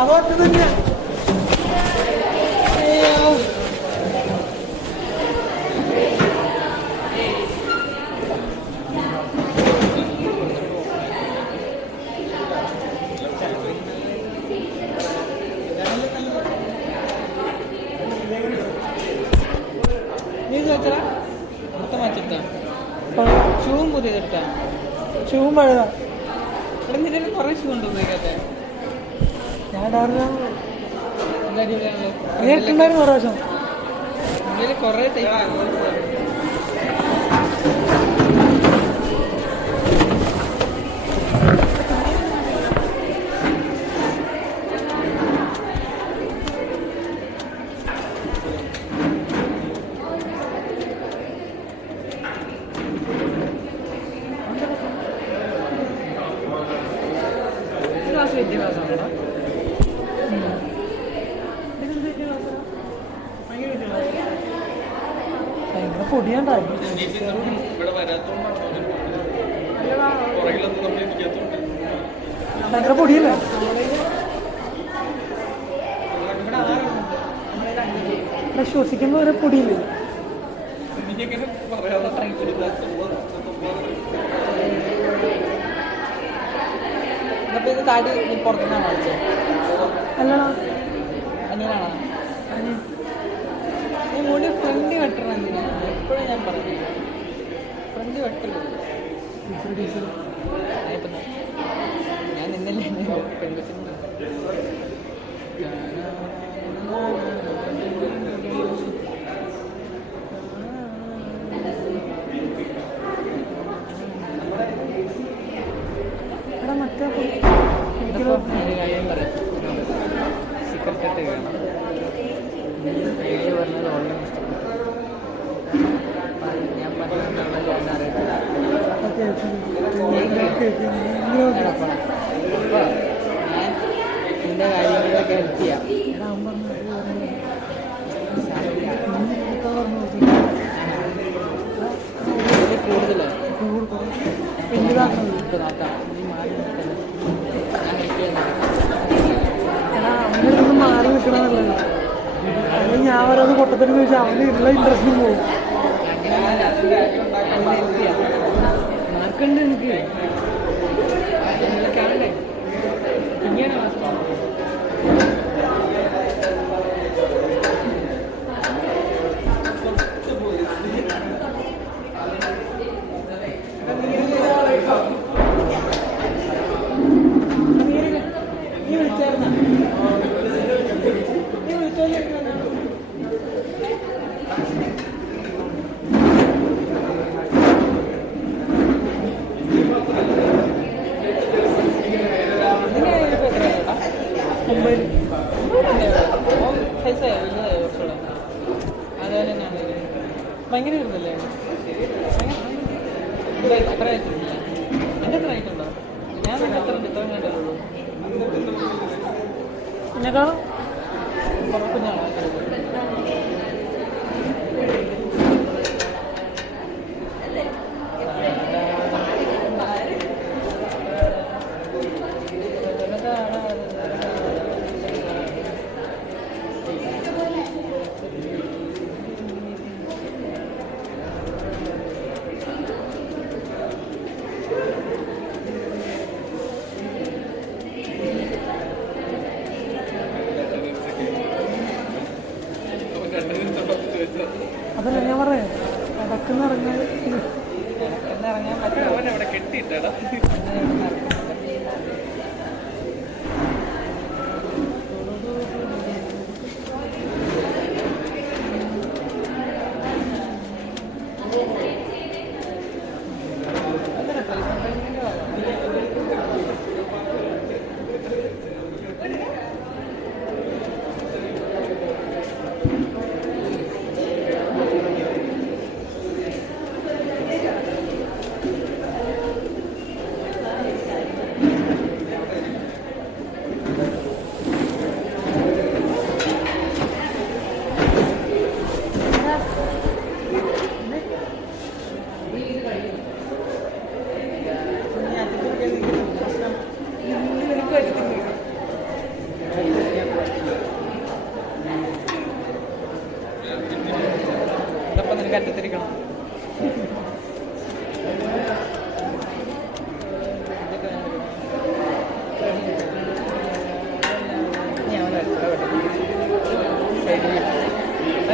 അതൊക്കെ തന്നെയാണ്. നീ ചോദിച്ചാ അടുത്ത മാറ്റിട്ടാ ഷൂവും പുതിയതെടുത്താ ഷൂവും പഴയതാ. ഇവിടെ നിന്റെ കുറെ ഷൂ ഉണ്ട് ഉപയോഗിക്കാത്ത. ഞാൻ ഇടാറില്ല. നല്ല അടിപൊളിയാണല്ലോ. നീ ഇട്ടുണ്ടായിരുന്നു ഒരു പ്രാവശ്യം. ഇതിൽ കുറെ ടൈപ്പ് വിദ്യാഭ്യാസമാണ്. ഭയങ്കര പൊടിയാണ്ടായി. ഭയങ്കര പൊടിയല്ലേ? ശ്വസിക്കുമ്പോ ഒരു പൊടിയില്ലേ? ഇത് താടി നീ പുറത്തുനിന്നാണ് കളിച്ചത്? അല്ലടാ, അനിയനാണോ? നീ മുടി ഫ്രണ്ട് വെട്ടണം. എന്തിനാ എപ്പോഴും ഞാൻ പറഞ്ഞു ഫ്രണ്ട് വെട്ടല്ലോ. ഞാൻ നിന്നല്ലേ പെൺകൊച്ചിന് കാര്യം പറയാം. സീക്രട്ട് വേണം. പറഞ്ഞത് ഓൺലൈൻ ഞാൻ പറഞ്ഞിട്ടുണ്ടല്ലോ എന്നറിയത്തില്ല. ഞാൻ എൻ്റെ കാര്യങ്ങളിലൊക്കെ ഹെൽപ്പ് ചെയ്യാം. കൂടുതലാണ് നോക്കാം. നീ മാറി നിൽക്കല്ലോ. ഞാൻ ഹെൽപ്പ് ചെയ്യുന്നത് അവനൊന്നും മാറി നിൽക്കണമെന്നല്ല. അല്ലെങ്കിൽ ഞാൻ ഓരോന്ന് പൊട്ടത്തിന് ചോദിച്ചാൽ അവന് ഉള്ള ഇൻട്രസ്റ്റും പോകും. മാർക്കുണ്ട് എനിക്ക്. കാണണ്ടേ ഇങ്ങനെ ഭയങ്കര ഇരുന്നല്ലേ? എത്ര ആയിട്ടില്ല? എൻ്റെ എത്ര ആയിട്ടുണ്ടോ? ഞാൻ എത്ര കണ്ടുള്ളൂ. എന്നെക്കാളും കുഞ്ഞാണോ? അതല്ല ഞാൻ പറയാം, ഇടക്കുന്ന ഇറങ്ങാൻ പറ്റും. അവനവിടെ കെട്ടിയിട്ടാ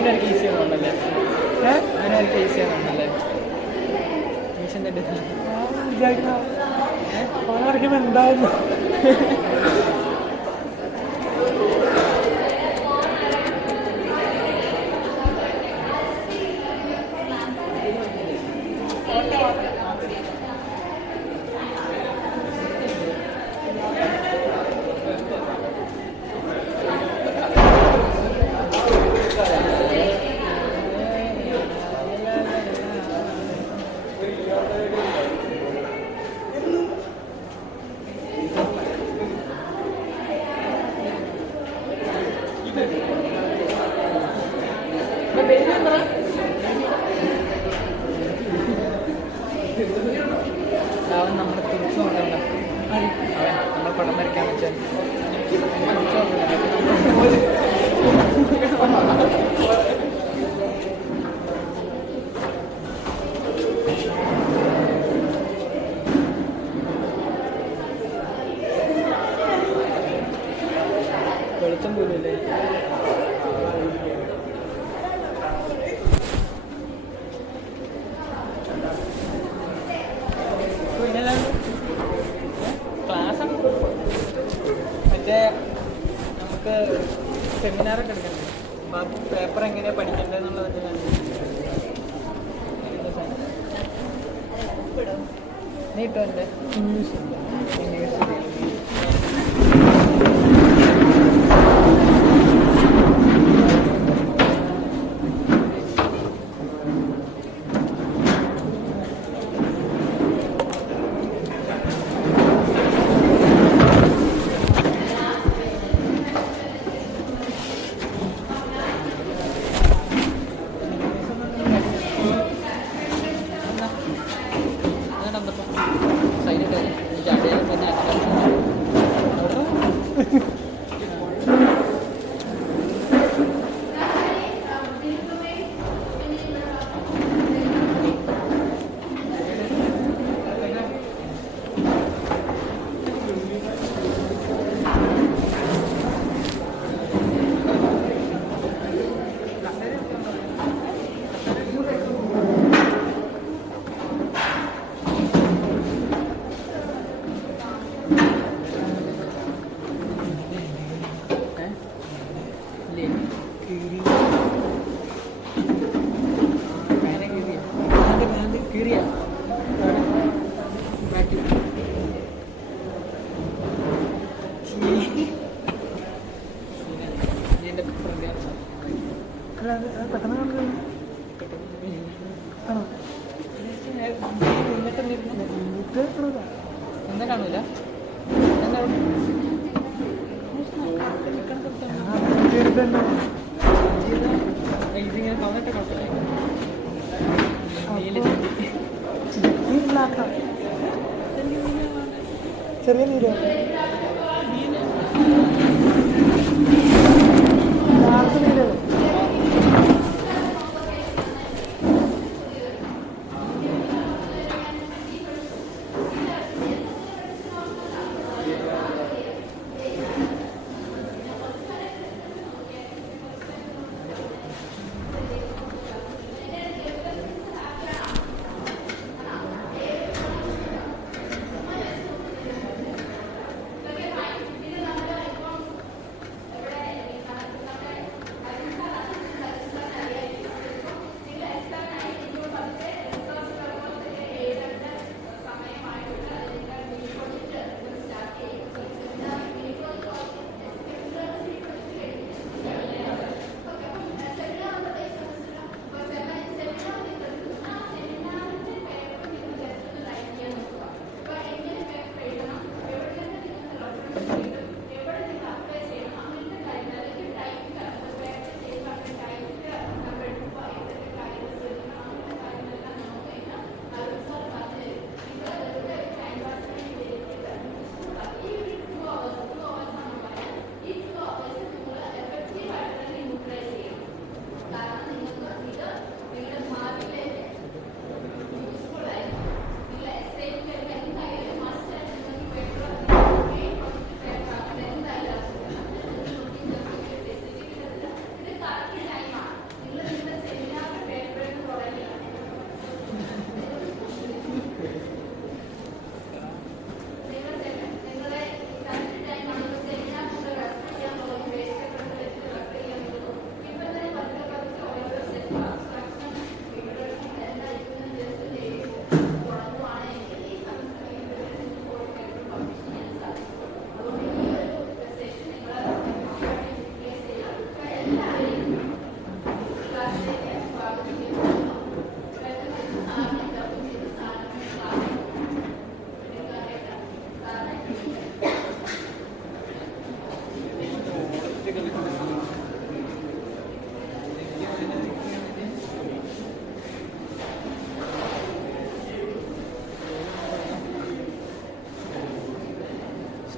അവനൊരു ഈസി ആണെന്നല്ലേ ഏഹ് അവനൊരു ഈസി ആണെന്നല്ലേ ട്യൂഷൻ തന്നെ വിചാരിക്കണം അവനറിയുമ്പോൾ എന്താവുന്നു. അവൻ നമ്മളെ തിരിച്ചു നോക്കണ്ട അവൻ നമ്മൾ പടം വരയ്ക്കാൻ വെച്ചാൽ വെളിച്ചം പോലുമല്ലേ ക്ലാസ് മറ്റേ നമുക്ക് സെമിനാറൊക്കെ എടുക്കണ്ടേ അപ്പോൾ ആ പേപ്പർ എങ്ങനെയാണ് പഠിക്കേണ്ടതെന്നുള്ളതൊക്കെ നീ ഇട്ടോ എൻ്റെ ഇംഗ്ലീഷ് പെട്ടെന്ന് കാണുന്നത് ആണോ എന്താ കാണൂല ഇതിങ്ങനെ വന്നിട്ട് ചെറിയ നീരോ നീരോ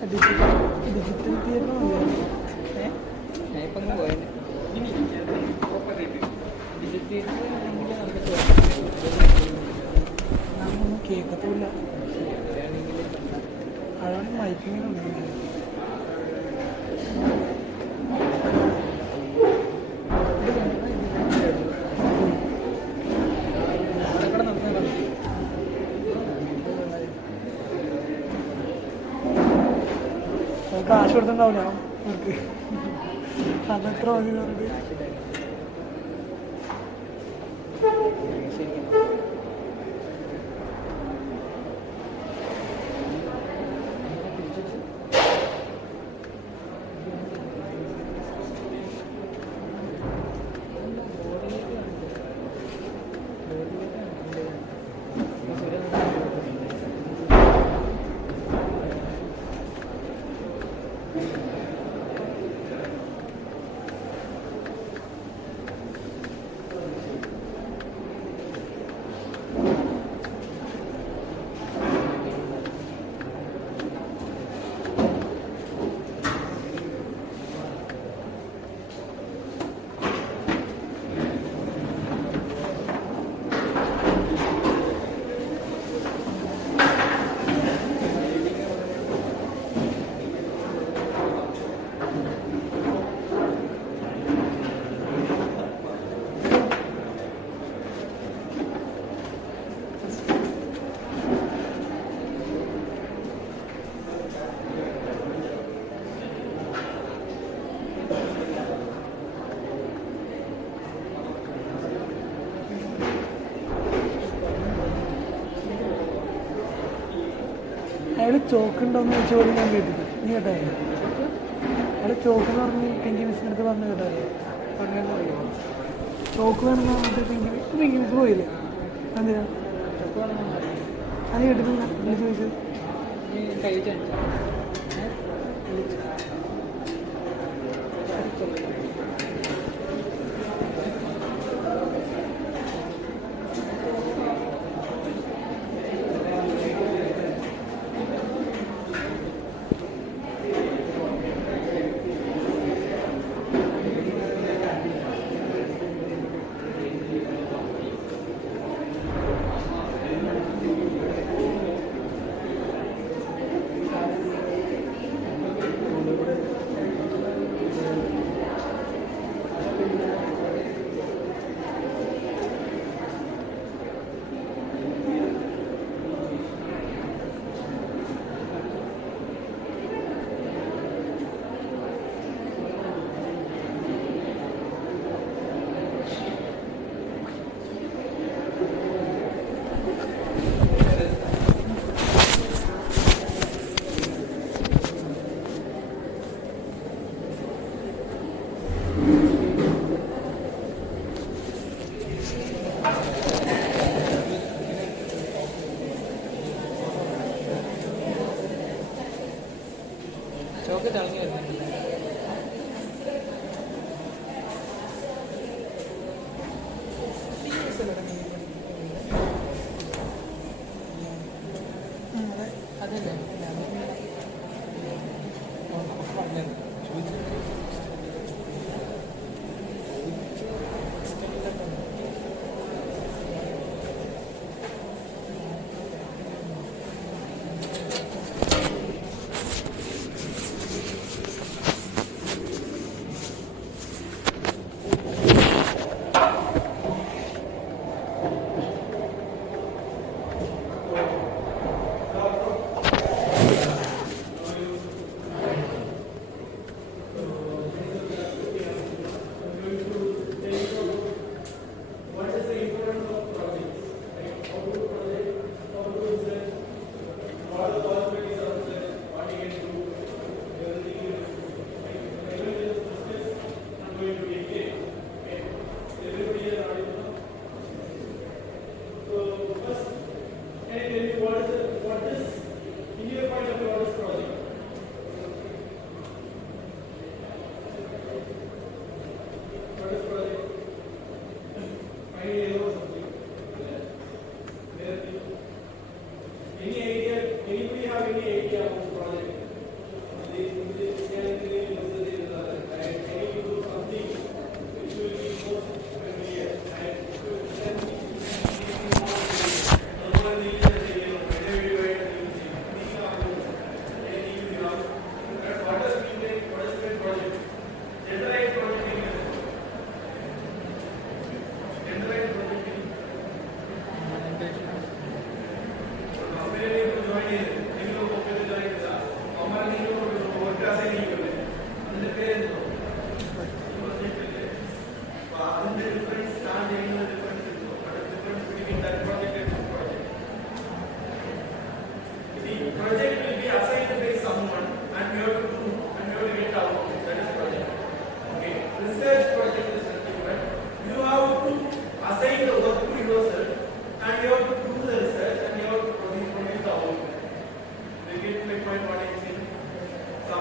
ഡിജിറ്റൽ തിയേറ്റർ മതിയായിരുന്നു. ഞാൻ ഇപ്പം അങ്ങ് പോയത് ഡിജിറ്റൽ ഞാനൊന്നും കേൾക്കത്തുമില്ല. അതാണ് മൈക്കിങ്ങനെ ഉണ്ടെങ്കിൽ കാശ് കൊടുത്തിട്ടുണ്ടാവില്ല അവർക്ക്. അതെത്ര മതി പറഞ്ഞിട്ട് അയാൾ ചോക്കുണ്ടോയെന്ന് ചോദിച്ചു ഞാൻ കേട്ടില്ല. നീ കേട്ടായിരുന്നു? അയാൾ ചോക്കെന്ന് പറഞ്ഞ് പിങ്കി മിസ്സിൻ്റെ അടുത്ത് പറഞ്ഞു കേട്ടായിരുന്നു. പറഞ്ഞതെന്ന് അറിയുമോ? ചോക്ക് വേണമെന്ന് പറഞ്ഞിട്ട് പിങ്കി മിസ് പോയില്ലേ? എന്തിനാ അത് കേട്ടിട്ടില്ല. എന്താ ചോദിച്ചത്? ചോക്ക് തിളങ്ങി വരുന്നത് അതല്ലേ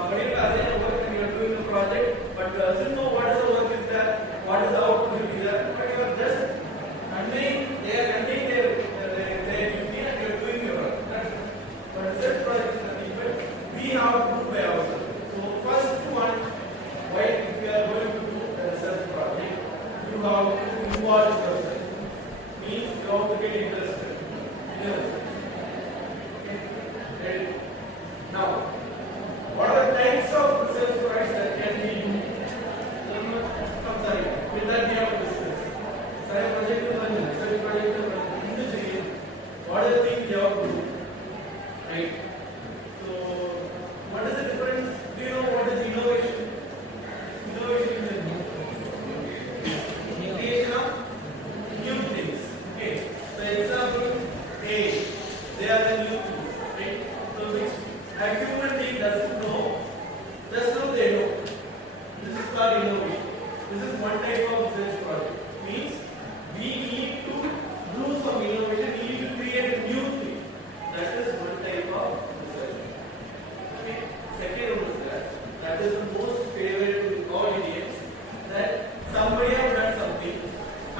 but you assign work and you are doing the project, but still know what is the work is there, what is the output will be there, but you are just conveying, they are conveying their duty and you are doing your work. But research project is nothing but we have to do by ourselves. So first one, why if you are going to do a research project, you have to involve yourself. Means you have to get interested. Okay. Now, what are the types of research projects that can be done? I'm sorry, with that we have to discuss. Sorry, project is one, research project is one. What are the things you have to do? Right? So, what is the difference? Do you know what is innovation? Innovation is the creation of new things. Okay. For example, A, they are the new things. Right? So, which a human being doesn't know, just now they know. This is called innovation. This is one type of research project. Means we need to do some innovation, we need to create a new thing. That is one type of research. Okay. Second one is that is the most favorite to all Indians, that somebody has done something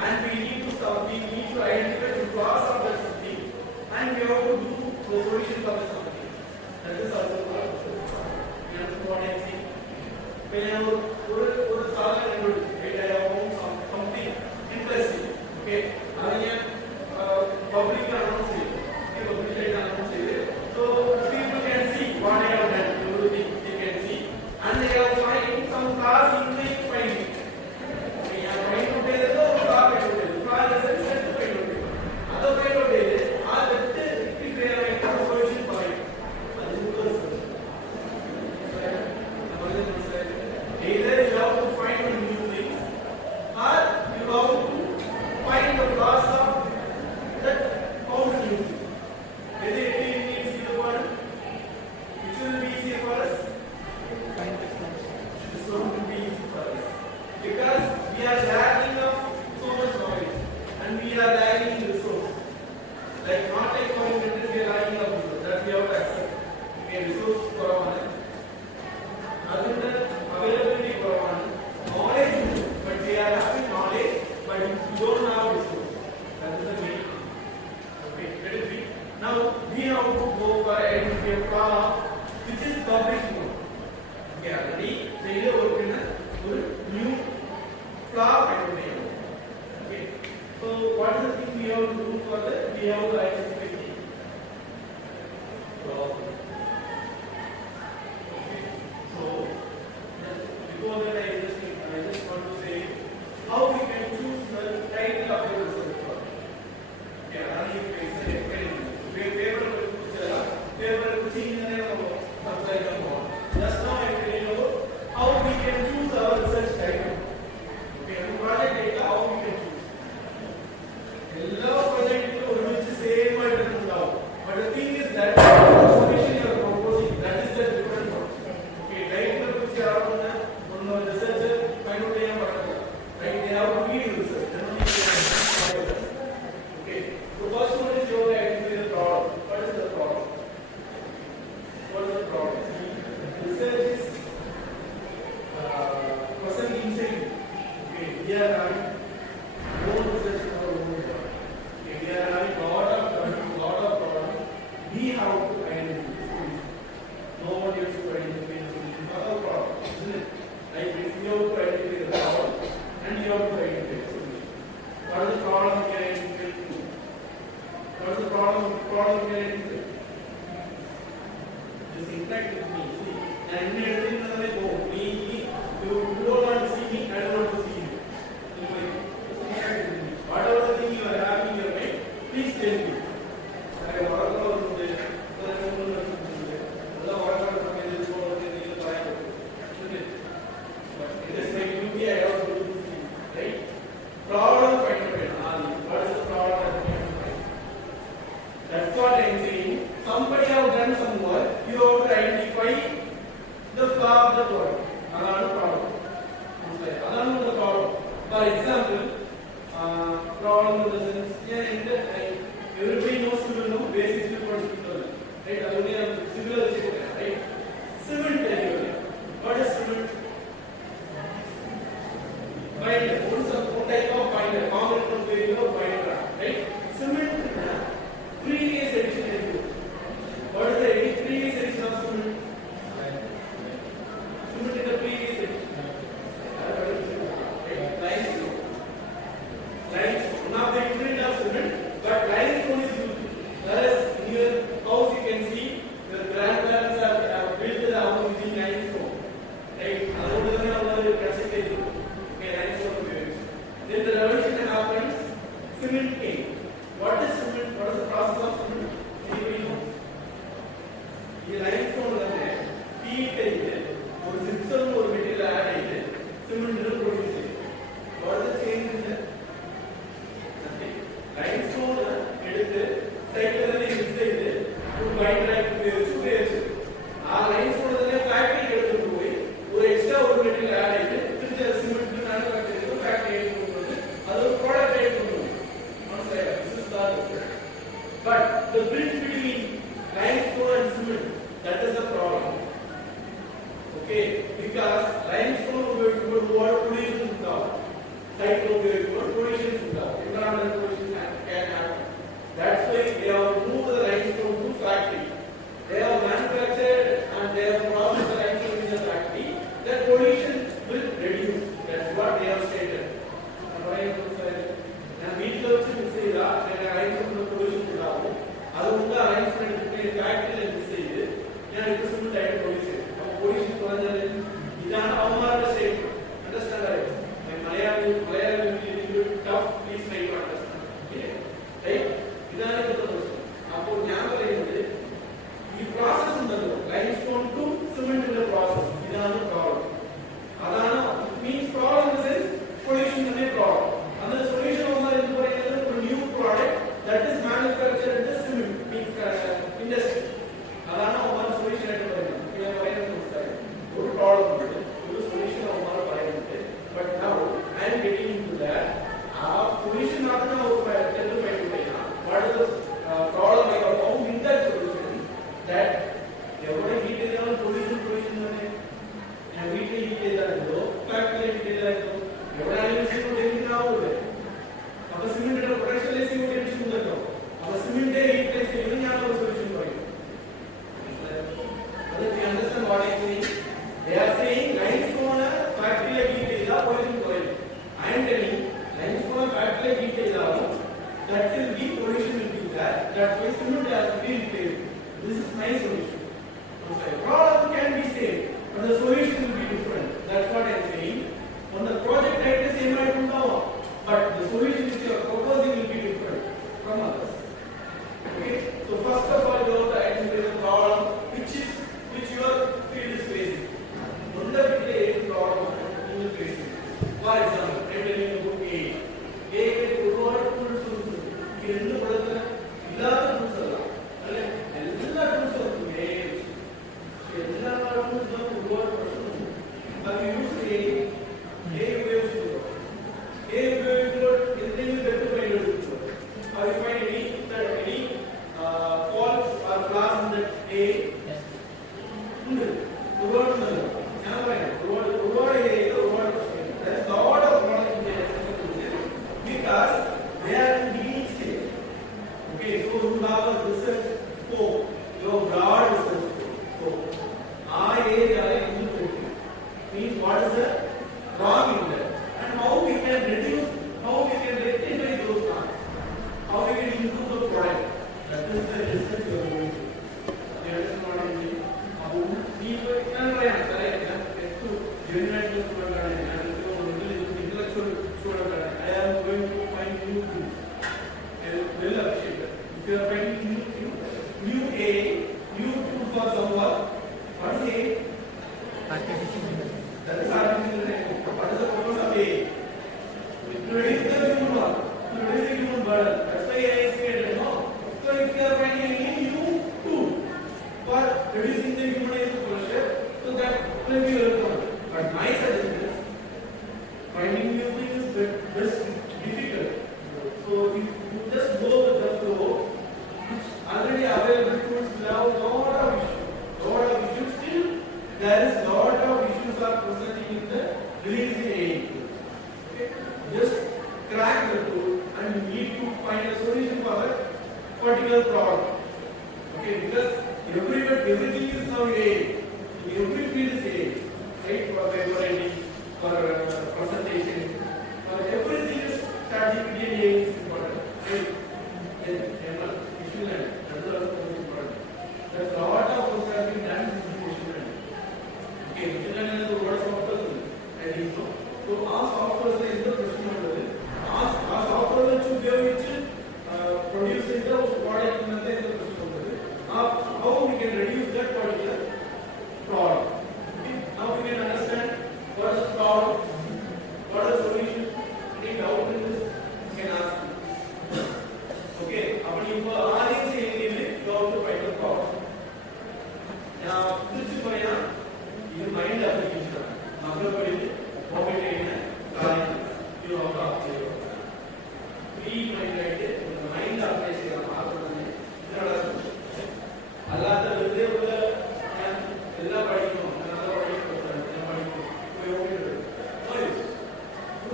and we need to identify the cause of that something and we have to do the solution for the something. That is also called research. You understand what I am saying? When I have something interesting, okay, public announce it, public announce it, so people can see what I have done, everything they can see, and they have find some flaws in the finding. We have find out there, no flaw is set to find out. Other find out there, that if they have a solution for it. Either you have to find new things, or you have to find the flaws of that found new thing. Is it easier for us? Which will be easier for us? This one will be easy for us. Because we are lacking of so much knowledge and we are lacking in resource. Like not like foreign countries, we are lacking of resource. That we have to accept. Okay, resource for one. Other than availability for one. Knowledge is good, but we are having knowledge, but we don't have resource. That is the main. Okay, let it be. Now we have to go for identity of flaw which is published mode. Okay, already they are working on a new flaw identity. Okay, so what is the thing we have to do for that? We have to identify the problem. Okay, so before that I just want to say how we can choose the title of your research project. Okay, just now I tell you how we can choose our research title. Okay, project data how we can choose. Hello project which same word out. But the thing is that the solution you are proposing, that is the different one. Okay, title which are on the researcher find out right, they have to read research. Okay, so first one is your identify the problem. What is the problem? What is the problem? Research is person inside. Okay, we are having no research for our own job. Okay, we are having lot of problems. We have to identify the solution. No one else to identify the solution for our problem, isn't it? Like you have to identify the problem and you have to identify the solution. What is the problem we can identify? What is the problem we can identify? Just interact with me. See, and you don't want to see me, I don't want to see you. Interact with me. Whatever the thing you are having in your mind, please tell me. I have worked out today. It is like you be I have to do this thing, right? Problem find out. What is the problem that we have to find? That's what I am saying. Somebody have done some work, you have to identify the flaw of the product. Another problem. Another problem. For example, problem in the sense, everybody knows civil, basic civil procedure. Right? Civil, right? Civil tell you. heat ചെയ്ത് ഒരു സിക്സും ഒരു material add ചെയ്ത് cement produce ചെയ്യും. What is the change in the limestone എടുത്ത് സൈക്കിളിൽ മിക്സ് ചെയ്ത് ഒരു വൈൻഡറായിട്ട് ഉപയോഗിച്ചു. ആ ലൈംസ്റ്റോൺ തന്നെ ഫാക്ടറിയിൽ എടുത്തിട്ട് പോയി ഒരു എക്സ്ട്രാ ഒരു മെറ്റീരിയൽ ആഡ് ചെയ്ത് തിരിച്ച് സിമെന്റ് മാനുഫാക്ചർ ചെയ്ത് ഫാക്ടറിയിൽ കൊണ്ടുവന്ന് അത് പ്രോഡക്റ്റ് ആയിട്ട് കൊണ്ടുവന്നു. മനസ്സിലായോ? This is the but the bridge between limestone and cement, that is the problem. Okay, because limestone ഉപയോഗിക്കുമ്പോൾ ഒരുപാട് പൊല്യൂഷൻ ഉണ്ടാവും. സൈക്കിൾ ഉപയോഗിക്കുമ്പോൾ പൊല്യൂഷൻ ഉണ്ടാവും. environmental pollution can happen. That's why they have moved the limestone to factory. They have manufactured and they have processed the limestone in the factory. That pollution will reduce. That's what they have stated. ഞാൻ വീട്ടിൽ വെച്ച് മിക്സ് ചെയ്താൽ limestone pollution ഉണ്ടാവും. അതുകൊണ്ട് limestone എടുത്തിട്ട് ഫാക്ടറിയിൽ മിക്സ് ചെയ്ത് ഞാൻ ഇപ്പോൾ സിമെന്റ് ആയിട്ട് പ്രൊഡ്യൂസ് ചെയ്യും. അപ്പോൾ പൊല്യൂഷൻ കുറഞ്ഞാൽ ഇതാണ് അവന്മാരുടെ സ്റ്റേറ്റ്. അണ്ടർസ്റ്റാൻഡ് ആയോ? Malayalam tough please try to understand. Right? ഇതാണ് ഇപ്പോഴത്തെ പ്രശ്നം. അപ്പോൾ ഞാൻ പറയുന്നത് ഈ പ്രോസസ് ഉണ്ടല്ലോ, ലൈംസ്റ്റോൺ ടു സിമെന്റിന്റെ പ്രോസസ്, ഇതാണ് പ്രോബ്ലം. അതാണ് means problem in the sense pollution തന്നെ പ്രോബ്ലം. അതിന് സൊല്യൂഷൻ വന്നാൽ എന്ന് പറയുന്നത് ഒരു new product that is manufactured in the cement means industry. അതാണ് അവന്മാർ സൊല്യൂഷൻ ആയിട്ട് പറയുന്നത്. ഞാൻ പറയുന്നത് മനസ്സിലായി. ഒരു പ്രോബ്ലം ഉണ്ട്, ഒരു സൊല്യൂഷൻ അവന്മാർ പറയുന്നുണ്ട്. But now I am getting into that. ആ സൊല്യൂഷൻ മാത്രമേ അവർ ഫൈൻഡ് ചെയ്യാം. What is the problem I have found in that solution that എവിടെ ഹീറ്റ് ചെയ്താലും പൊല്യൂഷൻ തന്നെ. ഞാൻ വീട്ടിൽ ഹീറ്റ് ചെയ്താലോ ഫാക്ടറിയിൽ ഹീറ്റ് ചെയ്താലോ എവിടെയാണെങ്കിലും സിമെന്റ് എമിഷൻ ആവൂലേ? അപ്പൊ സിമെന്റിന്റെ പ്രൊഡക്ഷനിലെ സിമെന്റ് എമിഷൻ ഉണ്ടല്ലോ. അപ്പൊ സിമെന്റ് ഹീറ്റ് ചെയ്യുന്നത് ഞാൻ ഒരു സൊല്യൂഷൻ പറയും. അത് understand what I saying? They are saying limestone factory heat ചെയ്താൽ pollution കുറയും. I am telling limestone factory heat ചെയ്താൽ that will be pollution will be there. That's why cement has to be replaced. This is my solution. Okay. Problem can be same, but the solution will be different. That's what I am saying. On the project type is same I don't know, but the solution which you are proposing will be different from others. Okay. So first of all, you have to identify the problem which your field is facing. For example, I tell you about A. A ഒരുപാട് ടൂൾസ് ഉണ്ട്. എന്ത് പഠിത്തം ഇല്ലാത്ത ടൂൾസ് അല്ല, അല്ലെ? എല്ലാ ടൂൾസും ഉണ്ട്. എല്ലാ ടൂൾസും ഒരുപാട് പ്രശ്നമുണ്ട്. അത് യൂസ് ചെയ്യും. A ഉപയോഗിക്കുമ്പോൾ എന്തെങ്കിലും തെറ്റ് ഫൈൻഡ് എടുക്കുമ്പോൾ അത് find any faults or flaws in that A ഉണ്ട്. ഒരുപാട് ഉണ്ടല്ലോ. ഞാൻ പറയാം ഒരുപാട് there's a lot of knowledge in the because they are in beginning stage. Okay, so you have a research scope, you have broad research scope. Our area means what is the wrong in that and how we can reduce, how we can rectify those wrongs, how we can improve the product. That is the research you are going to. There is not only about people can write, correct? To generate the product. I am going to find new things. I will appreciate that. If you are finding new A, new tool for someone, what is A? That is artificial intelligence. What is the purpose of A? To reduce the human work, to reduce the human burden. That's why AI is created, no? So if you are finding any new tool for reducing the human pressure, so that will be welcome. But my suggestion is finding new things is difficult. So if you just go with the flow, which already available tools will have lot of issues. Still, there is lot of issues are presenting in the releasing aid. Okay, just crack the tool and you need to find a solution for that particular problem. Okay, because everything is now aid. Every field is aid, right? For writing, for presentation. Everything is ChatGPT and AI is important. Right? ML, machine learning, that is also important. There is a lot of work has been done in machine learning. Okay, machine learning is a word software. I think so. So, our software is the question. Our software is to produce the product in the question. How we can reduce that particular product. തിരിച്ചു പറയാം ഇത് mind application ആണ്. നമ്മുടെ വഴി ഫോർമേറ്റ് ചെയ്യുന്ന കാര്യങ്ങൾ ഇത് നോക്കാം. ഫ്രീ മൈൻഡ് ആയിട്ട് മൈൻഡ് അപ്ലൈ ചെയ്യാൻ മാത്രം തന്നെ ഇതിനുള്ള അല്ലാത്ത വെറുതെ ഉള്ള ഞാൻ എല്ലാം പഠിക്കണം നല്ല പഠിക്കണം ഞാൻ പഠിക്കും ഉപയോഗിക്കുന്നത്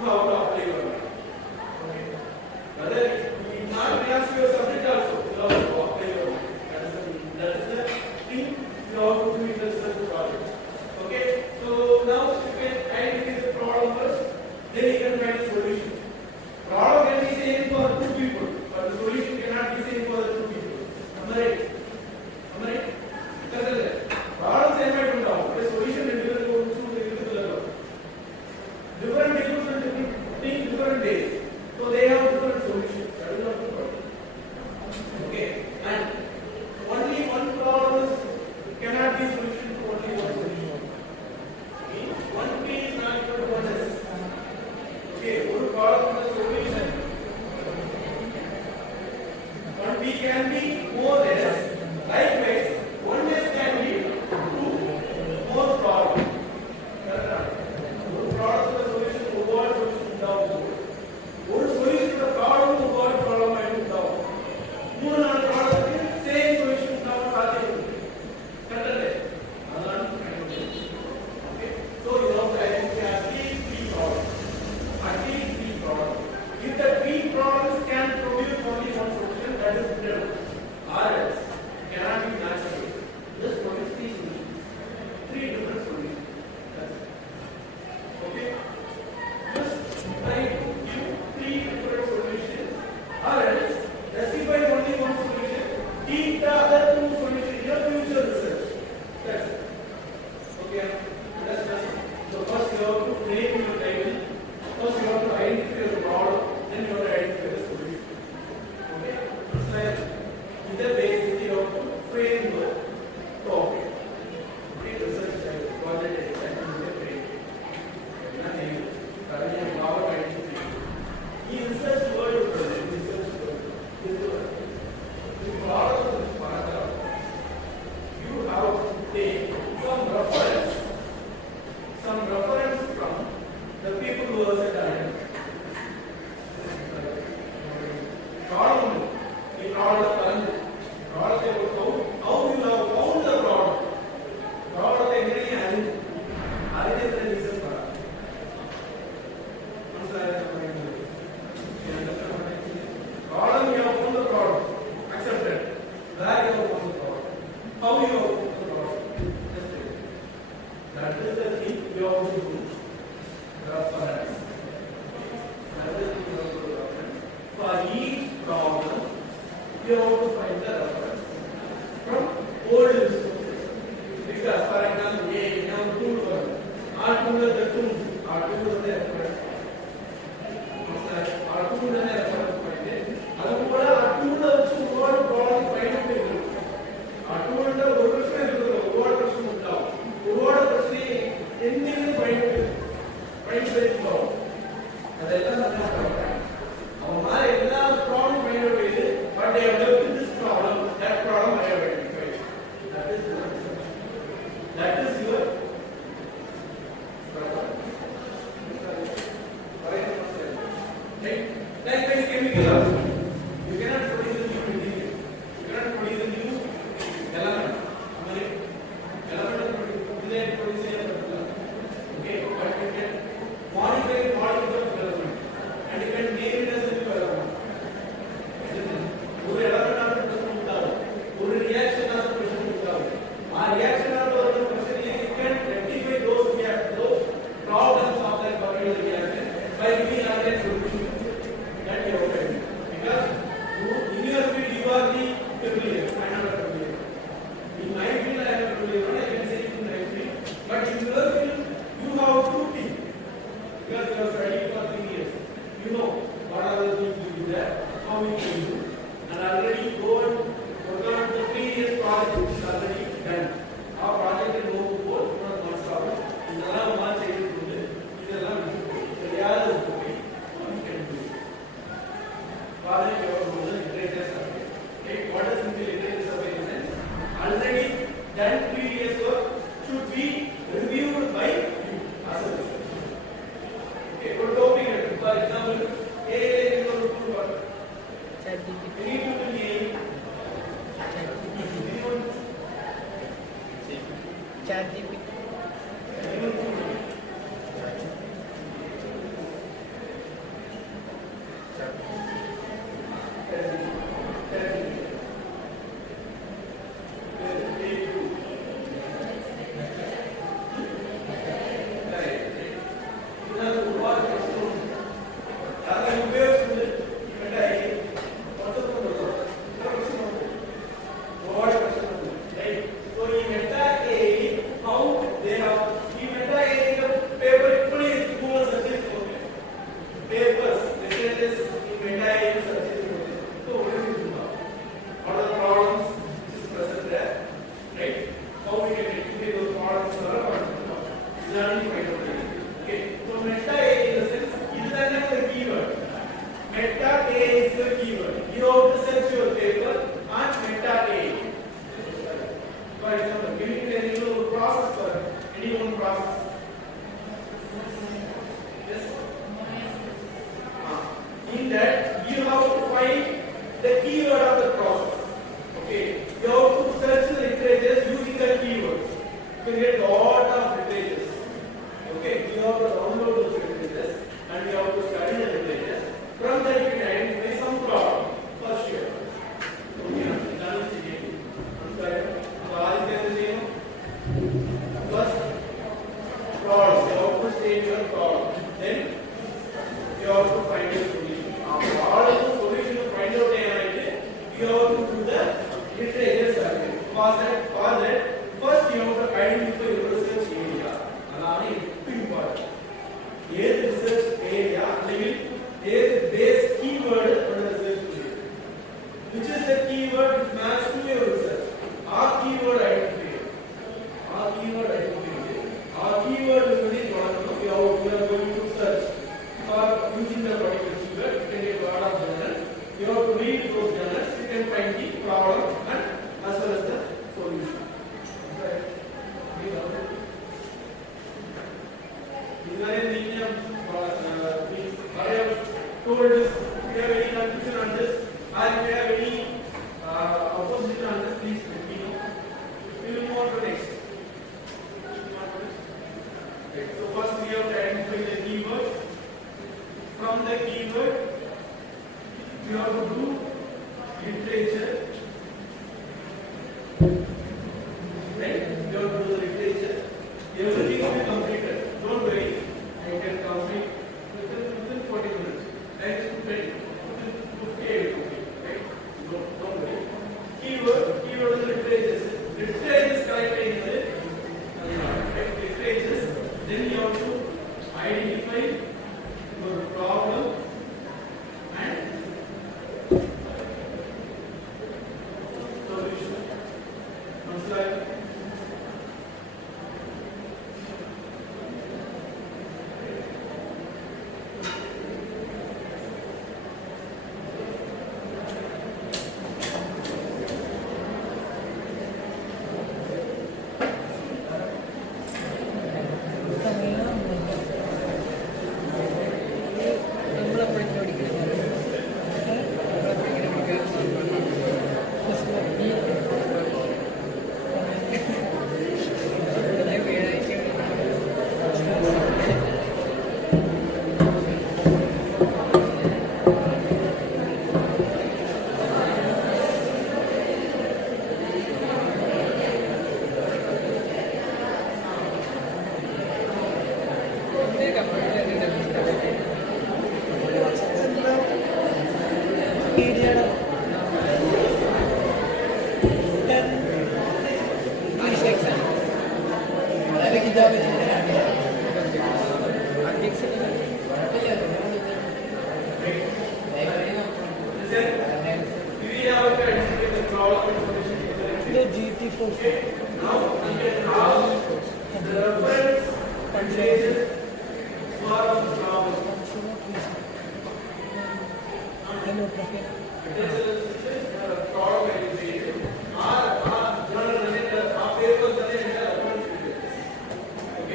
how to apply your mind. Okay. Whether it not belongs to your subject also, you have to apply your mind. That is the thing you have to do in the research project. Okay. So now you can identify the problem first, then you can find the solution. Problem can be same for two people, but the solution cannot be same for the two people. Am I right? Am I right? Correct. Problem same I don't know. The solution is different for two people. Different people think different ways, so they have different solutions. That is not the problem. Okay, and only one problem cannot be solution to only one solution. Okay? One P is not equal to one S. Okay, one problem is solution. One P can be more S. Likewise, one S can be two more problems. ஒரு solution problem ஒரு ப்ராப்ளம் ஆயிடுதாம் மூணு நாலு ப்ராப்ளத்துக்கு same solution தான் சாத்தியம் கரெக்ட் அதான் okay so you have to identify at least three problems if the three problems can produce only one solution that is better or else cannot be natural just produce three different solutions okay just try to give three different solutions or else justify only one solution keep the other two solutions in your future research that's it okay that's it so first you have to frame your title first you have to identify the problem then you have to identify the solution okay so in the basic you have to frame your topic okay research title project example nothing he research word research word you have to take some reference from the people who are said problem the problem how you have found the problem എങ്ങനെയാണ് അതിന്റെ റീസൺ പറ problem you have found the problem accepted where you have found the problem how you have found the problem that is the thing you have to do reference that is the thing you have to do reference for each problem you have to find the reference from old resources because for example a now tool R2 is the tool R2 is the reference R2 is the reference അതുപോലെ അട്ടൂടെ വെച്ച് ഒരുപാട് problem find out ചെയ്തു അട്ടൂടെ ഒരു പ്രശ്നം എടുക്കുന്നത് ഒരുപാട് പ്രശ്നം ഉണ്ടാവും ഒരുപാട് പ്രശ്നം എന്തെങ്കിലും ഫൈൻഡ് ചെയ്തിട്ടുണ്ടാവും അതെല്ലാം നമ്മൾ പറയാം അവന്മാരെ എല്ലാ പ്രോബ്ലം ഫൈൻഡ് ഔട്ട് ചെയ്ത് but they have left this problem that problem I have identified that is your right likewise chemical also you cannot produce a new material you cannot produce a new element element produce okay but you can modify molecule of element and you can name it as a new element ஒரு element ஆன பிரச்சனை உண்டாகும் ஒரு reaction ஆன பிரச்சனை உண்டாகும் ஆ reaction ஆன ஒரு பிரச்சனையை ChatGPT. In that, you have to find the keyword of the process. Okay, you have to search the literatures using the keywords. You can get a lot of literatures. Okay, you have to download those literatures and you have to study the literatures. From that, you can identify some problem for sure. Okay, that is it. First, problem. You have to state your problem. Then, you have to find a solution. All the solution to find out you have to do the literature survey. For that, first you have to identify your research area. That is important. Here research area, here base keyword for the research area. Which is the keyword which matches to your research? Our keyword identifier. Our keyword is really important. We are going to search for using the particular keyword. You can get a lot of journals. You have to read those journals. You can find the problem and as well as the solution. I have told this. If you have any confusion on this, or if you have any opposition on this, please let me know. We will move on to next. Okay, so first we have to identify the keyword. From the keyword, you have to do literature. Right? You have to do the literature. Everything will be completed. Don't worry. I can complete within 40 minutes. And within 58 minutes. Right? Don't worry. Keyword is literature. Literature is correctly in the literature. Then you have to identify your problem and solution. Next slide. The GT4. Now we can have the reference pages for the problem. Okay.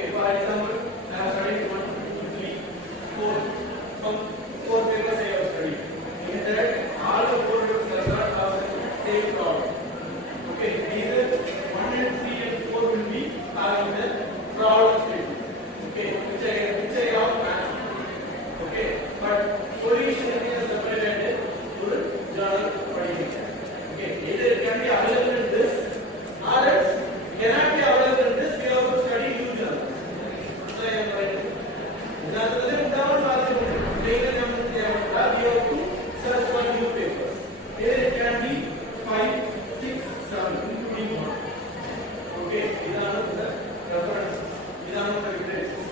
having the problem statement. Okay, which I have math. Okay, but solution is separated to the journal writing. Okay, either it can be available in this or else cannot be available in this. We have to study new journal. So I am writing. That is the down value. Later we have to search for new papers. Either it can be 5, 6, 7. Okay, these are the references. These are the literatures.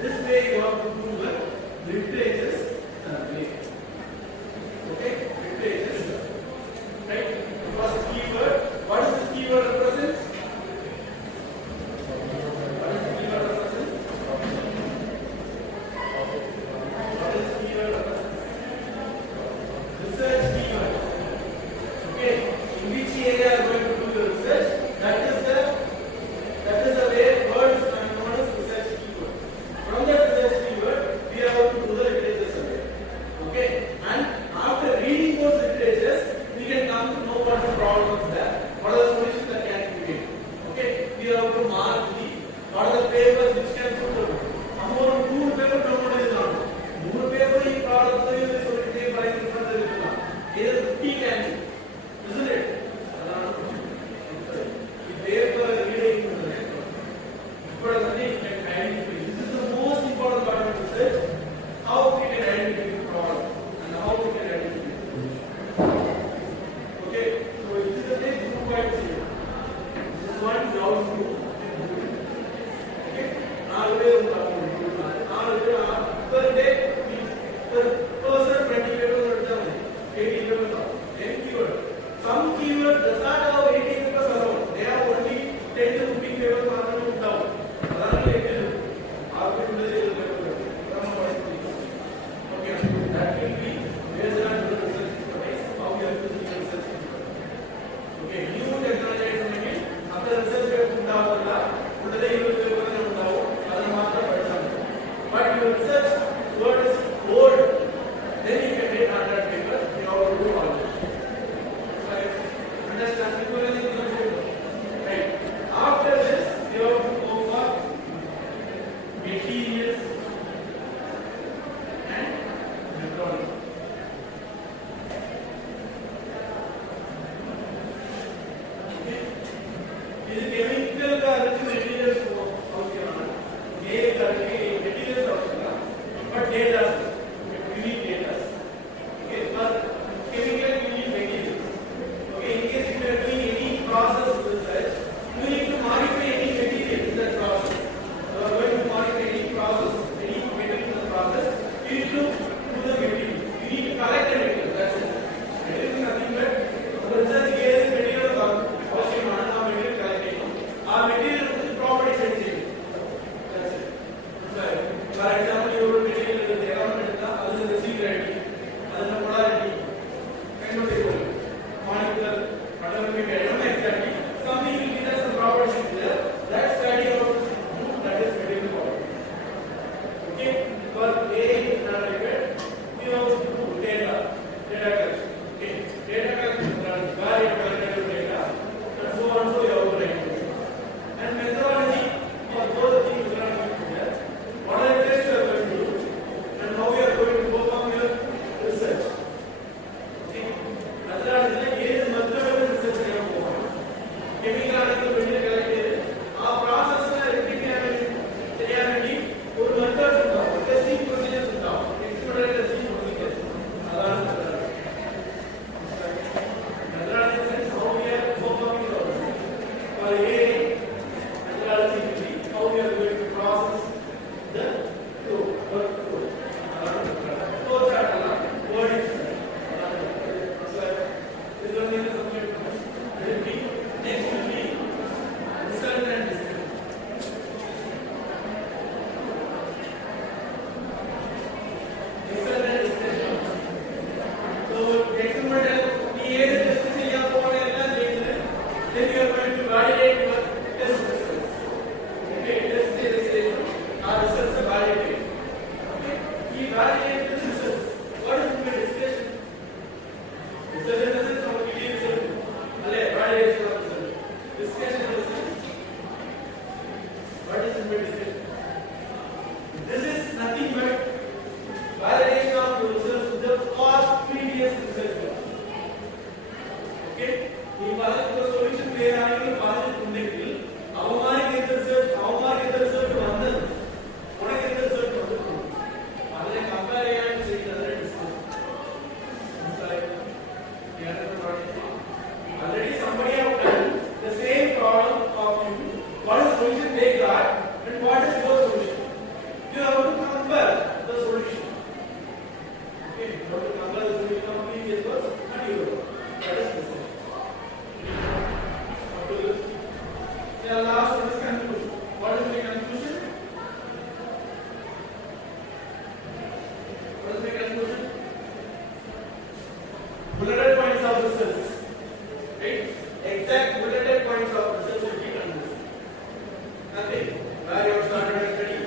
This way you have to do the literatures survey. Okay, literatures. Right? First keyword. What is this keyword represent? What is the keyword represent? What is the keyword represent? Research keyword. Okay, in which area are going to do the research? That is the way word is known as research keyword. From that research keyword, we have to do the literature survey. Okay, and after reading those literatures, we can come to know what the problem is there, what are the solutions that can be made. Okay, we have to mark what are the papers which can suitable. Some more 2 paper download is not. 3 paper in problem is solitary by in front of the either 50 can be, isn't it? The paper reading is the this is the most important part of research. How we can identify the problem and how we can identify it. Okay, so it is the next 2 points here. This is one job group. Okay, now we will per day the person 20 papers or 80 papers. Then keyword. Some keyword does not have 80 papers around. They have only 10 to 15 papers down. Okay, that will be based on the research expertise, how we have to see the research. Okay, new technology means after research we have to do but your research word is old, then you can get 100 papers, you have to do all this. Understand? Right. After this, you have to go for What is implementation? This is nothing but validation of the results with the past previous result. Okay? ഈ പറഞ്ഞ solution clear ആണെങ്കിൽ പറഞ്ഞിട്ടുണ്ടെങ്കിൽ അവന്മാർക്ക് റിസൾട്ട് വന്നത് ഉണക്ക് റിസൾട്ട് വന്നിട്ടുണ്ട് അതിനെ കമ്പയർ ചെയ്യാൻ ചെയ്യുന്നത് discuss already somebody have done the same problem of you. What is solution they got and what is your solution? You have to compare the solution. Okay, you have to compare the solution of previous words and your words. That is the same. Up to this. Yeah, last one is conclusion. What is the conclusion? What is the conclusion? Bulleted points of results. Right? Exact bulleted points of results will be conclusion. Nothing. Where you have started a study,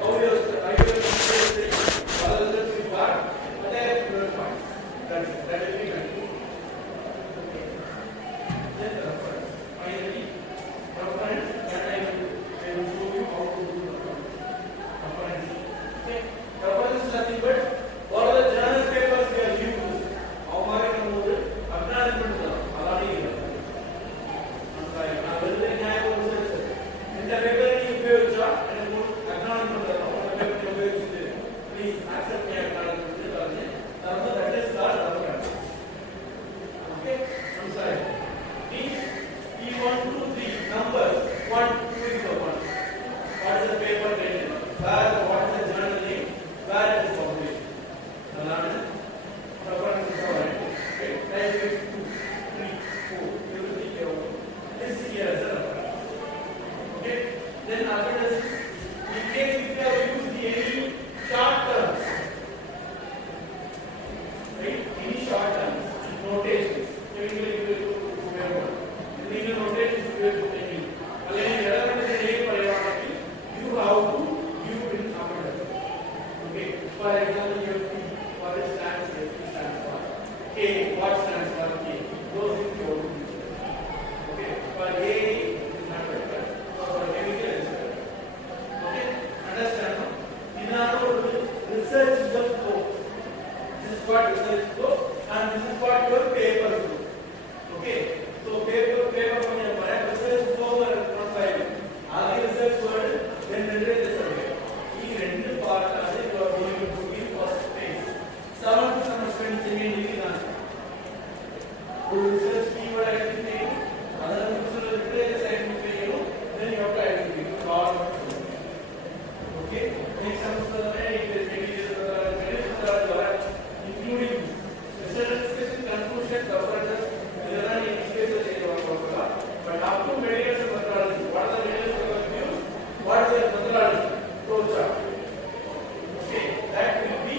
how you have started a study, all the results you got, and then bullet points. That will be conclusion. Okay. Then reference. Finally, reference that I will show you how to do reference. Okay. Reference is nothing but what are the journal papers we have used. அவமாரி நம்மோடு அக்னாலஜ்மென்ட் தான் அதானே இல்லை நான் வெறுതെ ന്യായം சொல்றது இந்த பேப்பரை நீ உபயோகிச்சா எனக்கு அக்னாலஜ்மென்ட் தரணும் அந்த பேப்பரை உபயோகிச்சுட்டு ப்ளீஸ் ஆக்செப்ட் மீ அக்னாலஜ்மென்ட் தரணும் நம்ம that is call reference okay I'm sorry please E1 2 3 numbers 1 2 is the one what is the paper name where what is the journal name where it is published அதானே reference is all right. Okay, type is 2, 3, 4. Everything here. This here is a reference. Okay, then after this, in case if you have used any short terms, right? Any short terms, notations. Legal notations you will put any. Again, relevant name you have to use in abundance. Okay, for example, you have to what is stands for K, what stands for K? Those in your okay, for A is not better, for chemical is better. Okay, understand? In our research is the flow. This is what research flow, and this is what your paper flow. Okay, so paper from your research flow or from file. All the research word then rendered the survey. These rendered part are you are going to put in first phase. 7th semester in second degree. Research keyword identify, other literature identify, then you have to identify. Okay, next semester including research discussion, conclusion, references, but up to mediation methodology. What are the mediation methodology? What is the methodology? Flowchart. Okay, that will be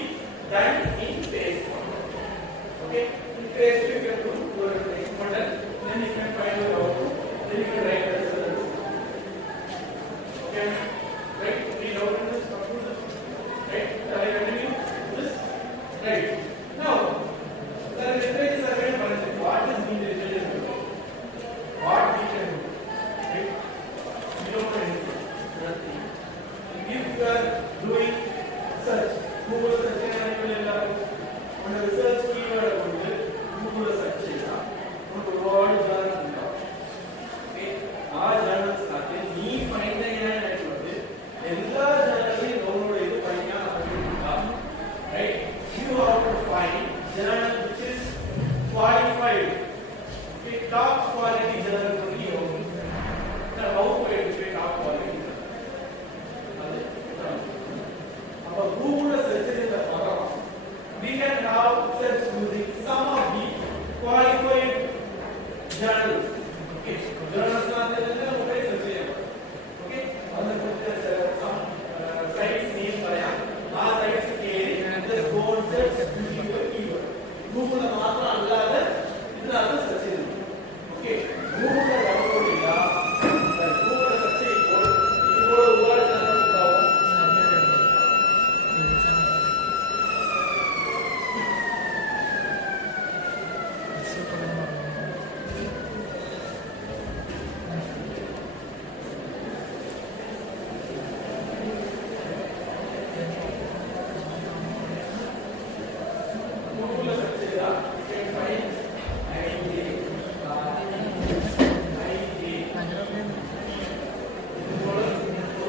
done in phase 1. Okay, in phase 2 you can do your next model, then you can find your output, then you can write the results. Okay, right? We know this conclusion. Right? Shall I continue this? Right. Now, the literature survey policy. What is mean literature survey? What we can do? Right? We don't know anything. Nothing. If you are doing search, Google search on the research keyword வந்து Google search செய்யலாம். ஒரு word journal இருந்தா. Okay, ஆ journals ஆகே நீ find பண்ணி வந்து எல்லா journalலையும் download செய்து படிக்க ஆரம்பிச்சா. Right? You have to find journal which is qualified. Okay, top quality journal only hope. Now how to identify top quality journal? About Google search in the we can now search using some of the quality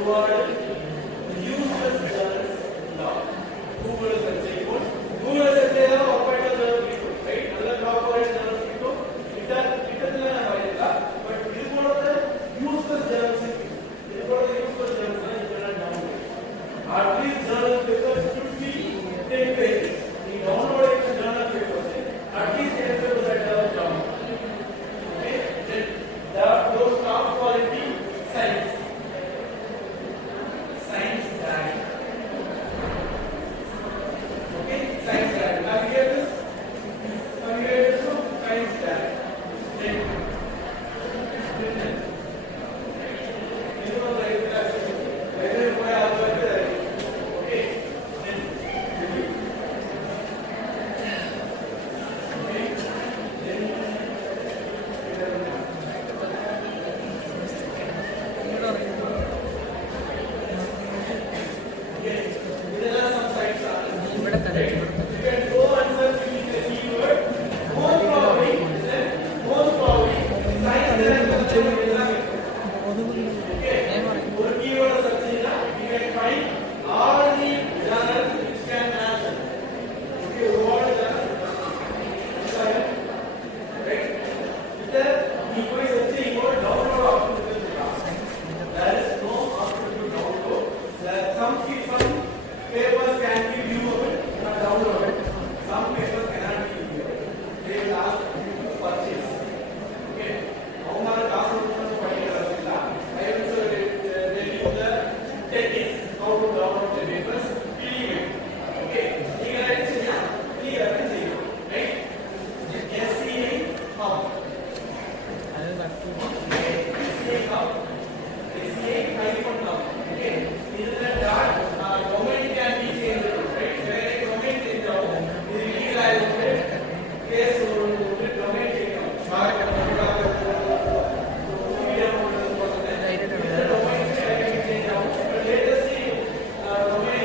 ഒരുപാട് useless journals ഉണ്ടാവും. Google search ചെയ്യുമ്പോൾ Google search ചെയ്താൽ ഉറപ്പായിട്ട് ജേർണൽ കിട്ടും. റൈറ്റ്? നല്ല top journals കിട്ടും. കിട്ടത്തില്ല ഞാൻ പറയുന്നില്ല. ബട്ട് ഇതുപോലത്തെ യൂസ്ലെസ് ജേർണൽസ് കിട്ടും. ഇതുപോലത്തെ യൂസ്ലെസ് ജേർണൽസ് നിങ്ങൾ ഡൗൺലോഡ് ചെയ്യും. At least journal paper should be 10 pages. ഈ ഡൗൺലോഡ് ചെയ്യുന്ന ജേർണൽ പേപ്പേഴ്സ് അറ്റ്ലീസ്റ്റ് 10 pages ആയിട്ട് download. Okay? Then those top quality science diary. Okay, science diary. Have you heard this? Have you heard this one? Science diary. Then, this one right there. Whether you have okay. Then, ഇതെല്ലാം some sites ആണ്. ഇവിടെ തന്നെ You can go and search using the keyword. Most probably, science diary എല്ലാം okay. ഒരു keyword search ചെയ്താൽ you can find all the journals which can answer. Okay, ഒരുപാട് journals right? ഇത് ഈ പോയി സെർച്ച് ചെയ്യുമ്പോൾ ഡൗൺലോഡ് ഓപ്ഷൻ കിട്ടുന്നില്ല. There is no option to download. Some papers can be viewable but downloaded. Some papers cannot be viewable. They will ask you to purchase. Okay. അവന്മാർ ക്ലാസ് കൊടുക്കുന്നത് പഠിക്കാറില്ല. I also tell you the techniques how to download the papers. Clear. Okay. ക്ലിയറായിട്ട് ചെയ്യാം. ക്ലിയറായിട്ട് ചെയ്യും. Right? SCI Hub. SCI Hub. SCI hyphen Hub. Okay. ഇതിന്റെ dot domain can be changed. Right? വേറെ domain change ആവും. ഇത് legal ആയതുകൊണ്ട് case ഒരു domain change ആവും. domain change ആവും. latest domain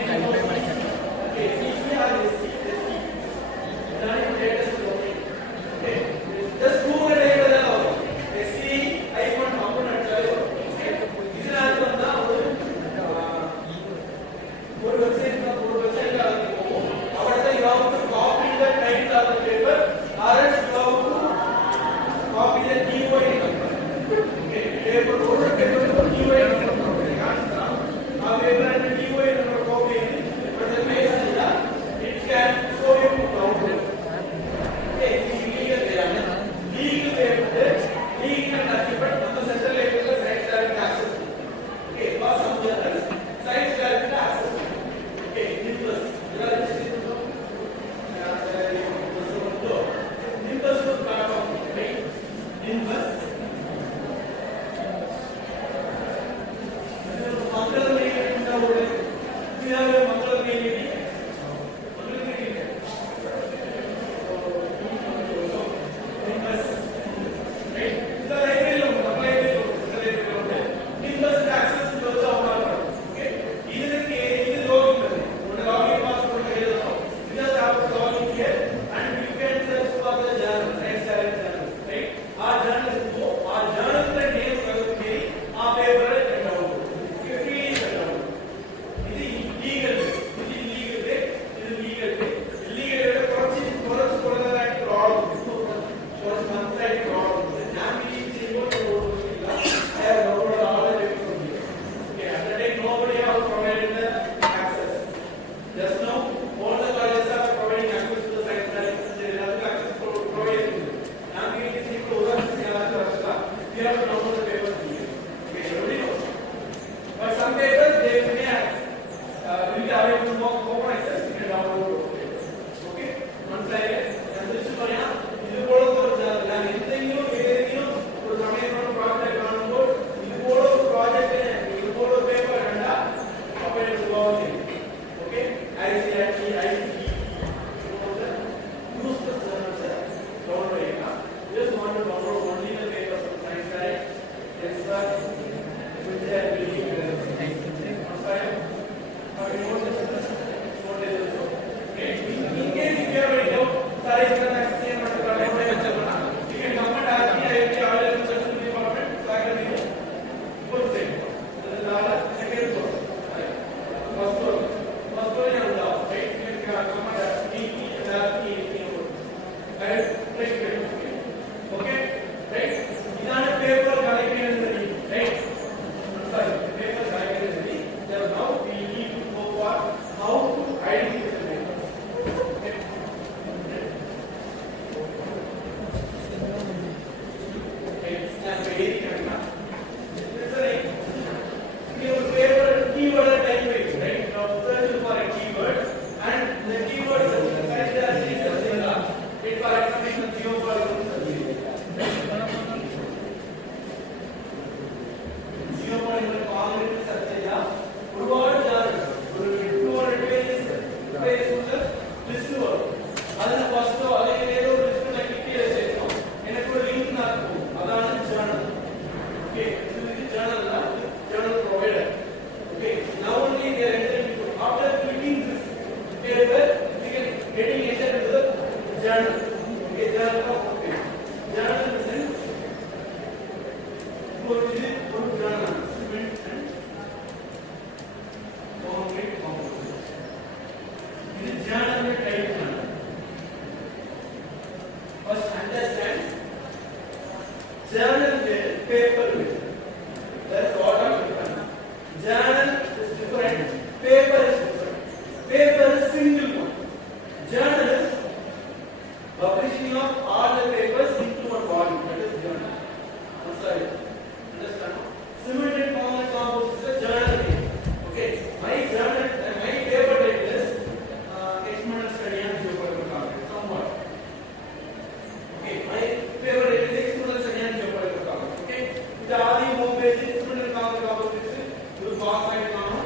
പാസ് ആയിട്ട് കാണും,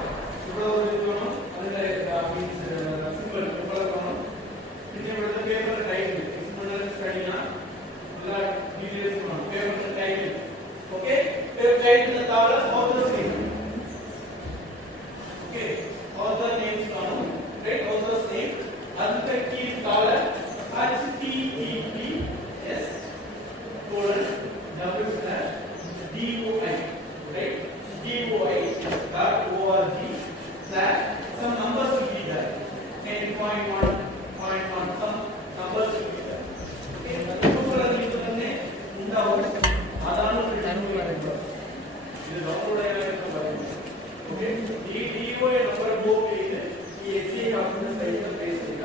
ഇവിടെ ഒരു ഇത് കാണും, അതിന്റെ മീൻസ് സിമ്പിൾ ഇവിടെ കാണും. പിന്നെ ഇവിടുത്തെ പേപ്പർ ടൈറ്റിൽ ഇവിടെ കഴിഞ്ഞ എല്ലാ ഡീറ്റെയിൽസ് കാണും. Paper title okay, paper title താഴെ author name okay, author names കാണും റൈറ്റ്, ഓതർസ് നെയിം അതിന്റെ കീ താഴെ HTTPS colon double slash DOI right, DOI.org slash some numbers will be there 10.1 some numbers will be there okay, ഇത് തന്നെ ഉണ്ടാവും. അതാണ് ഇത് ഡൗൺലോഡ് ചെയ്യാനായിട്ട് പറയുന്നത് ഓക്കെ. ഈ DOI നമ്പർ ബുക്ക് ചെയ്ത് ഈ SCA കമ്പനി സൈറ്റിൽ പേസ്റ്റ് ചെയ്യുക.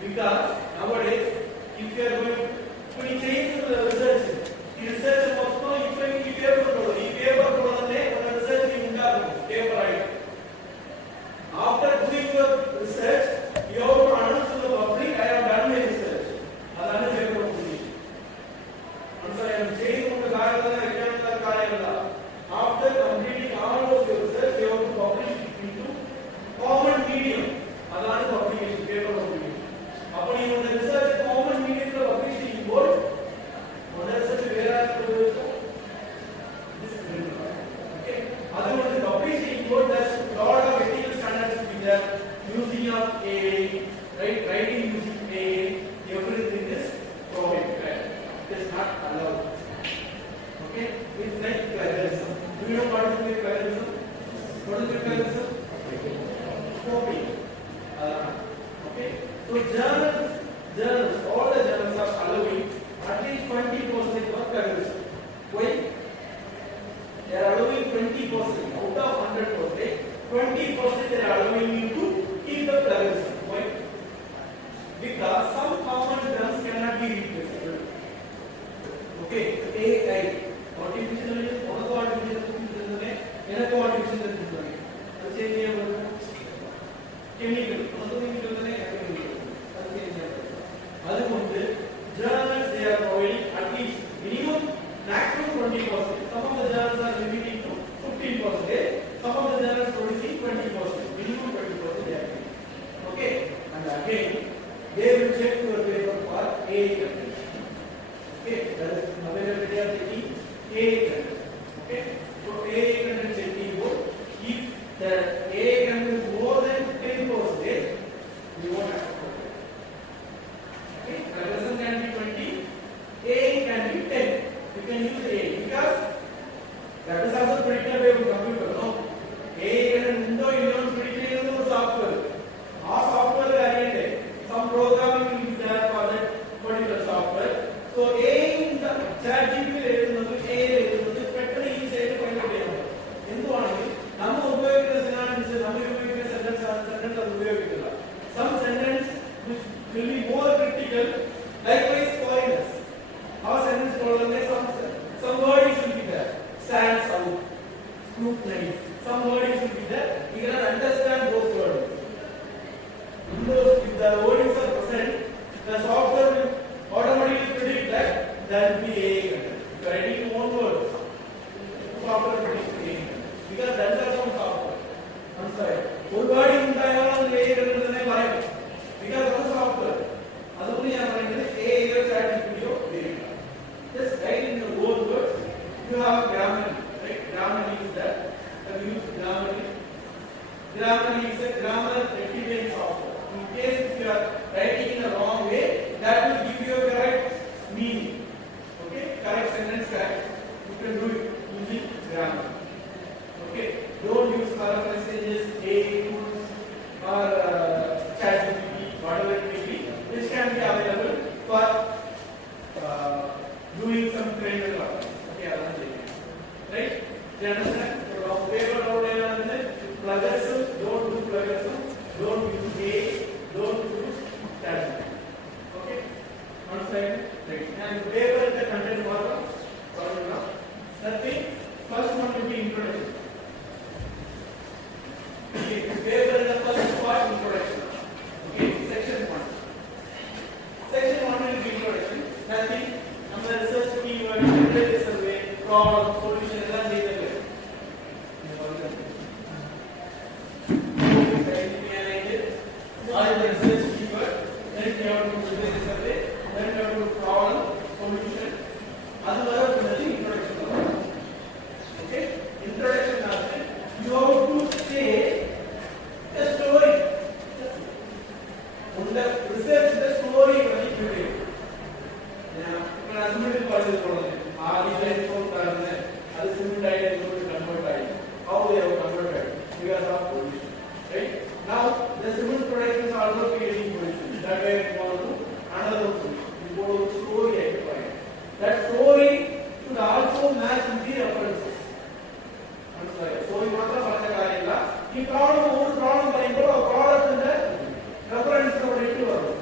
Because nowadays, if you are going to change the research, mostly if you paper research paper after doing your research, you have to announce to the public, I have done my research. That is paper publication. And so I am saying after completing all of your research, you have to publish it into common medium. That is publication, paper publication. Upon your research, common medium publish in board. One research where I okay. Other one is publish in board. There's lot of ethical standards to be there. Using of AA, right? Writing using AA, everything is prohibited. It is not allowed. Okay? It's like plagiarism. Do you know what is plagiarism? What is plagiarism? Copy. Okay? So journals, all the journals are allowing at least 20% of plagiarism. Why? They are allowing 20% out of 100%. 20% they are allowing you to keep the plagiarism. Why? Because some common terms cannot be replaceable. Okay, AI, artificial intelligence, artificial intelligence, chemical. അതുകൊണ്ട് journals they are providing at least minimum maximum 20%. Some of the journals are limiting to 15%. Some of the journals producing 20%. Minimum 20% they are giving. Okay. And again they will check your paper for AA content. Okay. That is available they are taking AA content. Okay. So AA content checking board. If the AA content is more than 10%, you won't have to. Okay. Represent can be 20. A can be 10. You can use A because that is also predicted by a computer. No, A can window alone predicted in the software. Our software variant, some programming is there for that particular software. So A in the ChatGPT A better easy to find out. എന്തുവാണെങ്കിൽ നമ്മൾ ഉപയോഗിക്കുന്ന സിനാനിംസ് നമ്മൾ ഉപയോഗിക്കുന്ന സെന്റൻസ് ഉപയോഗിക്കില്ല. Some sentence which will be more critical. Likewise, foreigners. Our sentence some words will be there. Stands out, scrutinize. Some words will be there. We cannot understand those words. If the words are present, the software will automatically predict that there will be A. If you are writing one word, software will predict A. Because that is also software. I'm sorry. One word in the because of the software. അതുകൊണ്ട് ഞാൻ പറയുന്നത് A video just write in your own words. You have Grammarly, right? Grammarly is that. Have you used Grammarly? Grammarly is a grammar rectifying software. In case if you are writing in the wrong way, that will give you a correct meaning. Okay? Correct sentence, correct. You can do it using Grammarly. Okay? Don't use color messages, A tools or ChatGPT, whatever it may be. This can be available for doing some kind of work. Okay, right? You understand? So, paper download plagiarism, don't do plagiarism, don't use A, don't use that. Okay? One side, right? And paper the content formula. Nothing. First one will be introduction. Okay, paper is the first part, introduction. Okay, section 1. Section 1 will be introduction. Nothing. നമ്മുടെ research keyword literature survey problem solution എല്ലാം ചെയ്തല്ലേ ആദ്യം research keyword then you have to do literature survey then you have to do problem solution അതുവരെ പിന്നെ introduction okay introduction ആണ് you have to say a story on the research the story very അസംബ്ലിയിൽ പറഞ്ഞിട്ടുള്ളത് ആ design form കാണുന്നത് അത് സിമ്പിൾ ആയിട്ട് ഇങ്ങോട്ട് കൺവേർട്ട് ആയി how they have converted because of pollution, right? Now the civil production is also creating pollution. That way we want to another solution. We go to story identify. That story should also match with the references. I'm sorry. Story മാത്രം പറഞ്ഞ കാര്യമില്ല. ഈ പ്രോബ്ലം ഒരു പ്രോബ്ലം പറയുമ്പോൾ ആ പ്രോബ്ലത്തിന്റെ റെഫറൻസ് അവിടെ ഇട്ട് വരണം.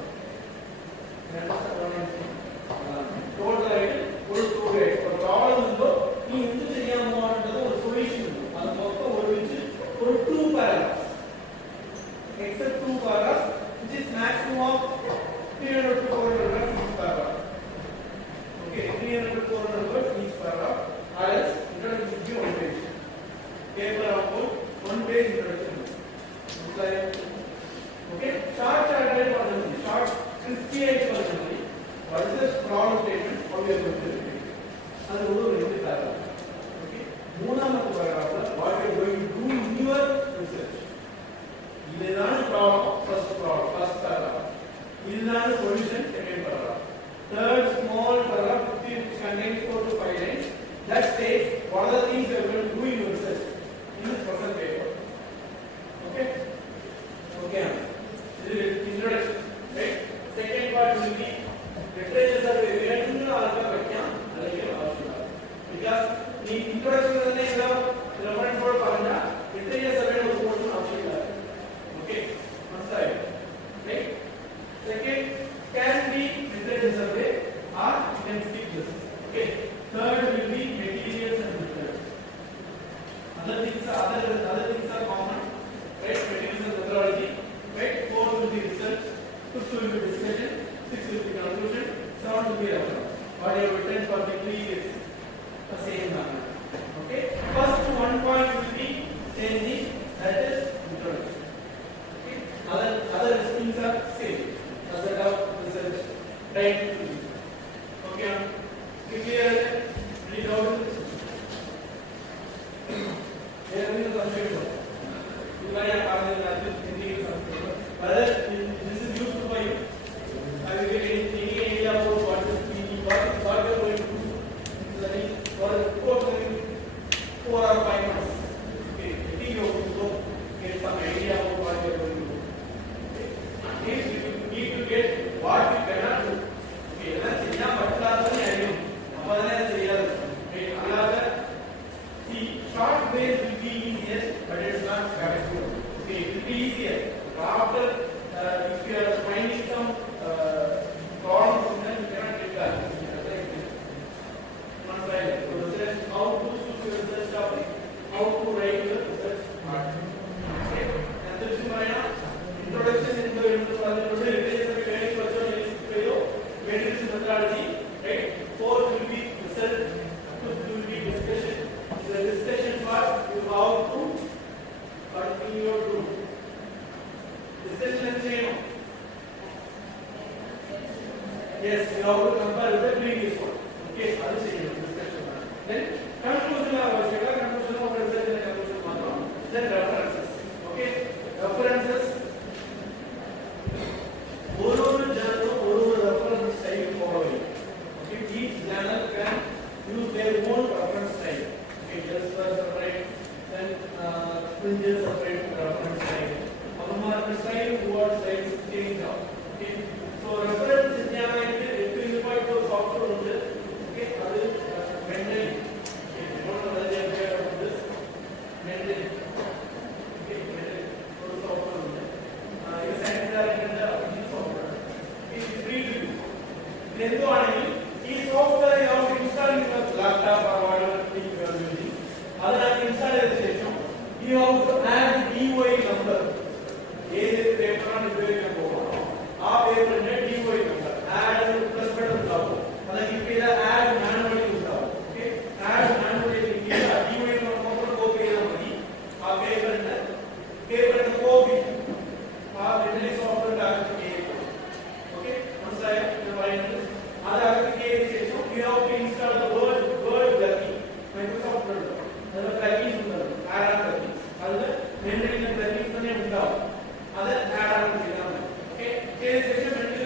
ടോട്ടലായിട്ട് ഒരു സ്റ്റോറി ആയിട്ട് ഒരു പ്രോബ്ലം ഉണ്ടോ നീ എന്ത് ചെയ്യാൻ പോകാനുള്ളത് ഒരു സൊല്യൂഷൻ ഉണ്ട് അത് മൊത്തം ഒരുമിച്ച് ഒരു 2 paragraphs except 2 paragraphs which is maximum of 300 to 400 words each paragraph. Okay, 300 to 400 words each paragraph. Else introduction should be 1 page. Paper about 1 page introduction. Okay, short crispy version. What is the problem statement? How we are going to do it? And we will read it. Okay. மூணாவது paragraph what you are going to do in your research. இதுதான் problem first paragraph. இதுதான் solution second paragraph. Third small paragraph which contains 4 to 5 lines that states what are the things you are going to do in your research in this present paper. Okay. Okay. This is introduction. Right. Second part will be literature survey. We are doing all the questions. Because the introduction is the reference for Parana. Literature survey is also optional. Okay. One side. Right. Second can be literature survey or can skip this. Okay. Third will be materials and methods. Other things are common. Right. Materials and methodology. 6 will be conclusion, 7 will be reference. What you have written perfectly is the same manner. Okay. First one point will be changing, that is introduction. Okay. Other things are same as that of research time. Okay. Clear? Read out. There is a subject. You are whether this is useful for you. I will get any idea about what is what you are going to do. For 4 or 5 months. Okay, I think you have to go get some idea about what you are going to do. Okay, you need to get what you cannot do. Okay, let's say yeah, but class only I know. Let's say yeah. Okay, another. See, short ways will be easier, but it's not correct. Okay, it will be easier. After, if you are finding some problems, then you cannot get that. One side, so research, how to choose your research topic, how to write your research article. Okay, and this is my introduction into methodology. Right, 4th will be research, 5th will be discussion. The discussion part, you have to continue your group. Discussion and chain. Yes, you have to compare with the previous one. Okay, that is it. Discussion. Then conclusion of research and conclusion. Then references. Okay, references. One reference style following. Okay, each journal can use their own reference style. Okay, just for separate. Then fringes separate reference style. Style towards like change out. Okay, so reference is software on this. Okay, other Mendeley. If you don't know whether they are aware of this, Mendeley. Okay, Mendeley. Software on this. You send that in the software. It is free to use. Then go on. This software you have to install in your laptop or whatever thing you are using. Other than installation, you have to add DOI number. ഏത് പേപ്പറാണ് ഉപയോഗിക്കാൻ പോകുന്നത് ആ പേപ്പറിന്റെ DOI number add plus button ഉണ്ടാവും അത് ക്ലിക്ക് ചെയ്താൽ add manually ഉണ്ടാവും ഓക്കേ ആഡ് മാനുവലി ക്ലിക്ക് ചെയ്താൽ DOI നമ്പർ കോപ്പി ചെയ്താൽ മതി ആ പേപ്പറിന്റെ കോപ്പി ആ മെന്റലി സോഫ്റ്റ്വെയറിന്റെ അകത്ത് ചെയ്യും ഓക്കേ മനസ്സിലായോ ഞാൻ പറയുന്നത് അത് അകത്ത് ചെയ്ത ശേഷം you have to install the word plugin Microsoft word അതിൽ plugins ഉണ്ട് ആഡ് plugins അതിൽ മെന്റലിന്റെ plugins തന്നെ ഉണ്ടാവും അത് ആഡ് ആണ് ചെയ്യാം ഓക്കേ ചെയ്ത ശേഷം മെന്റലി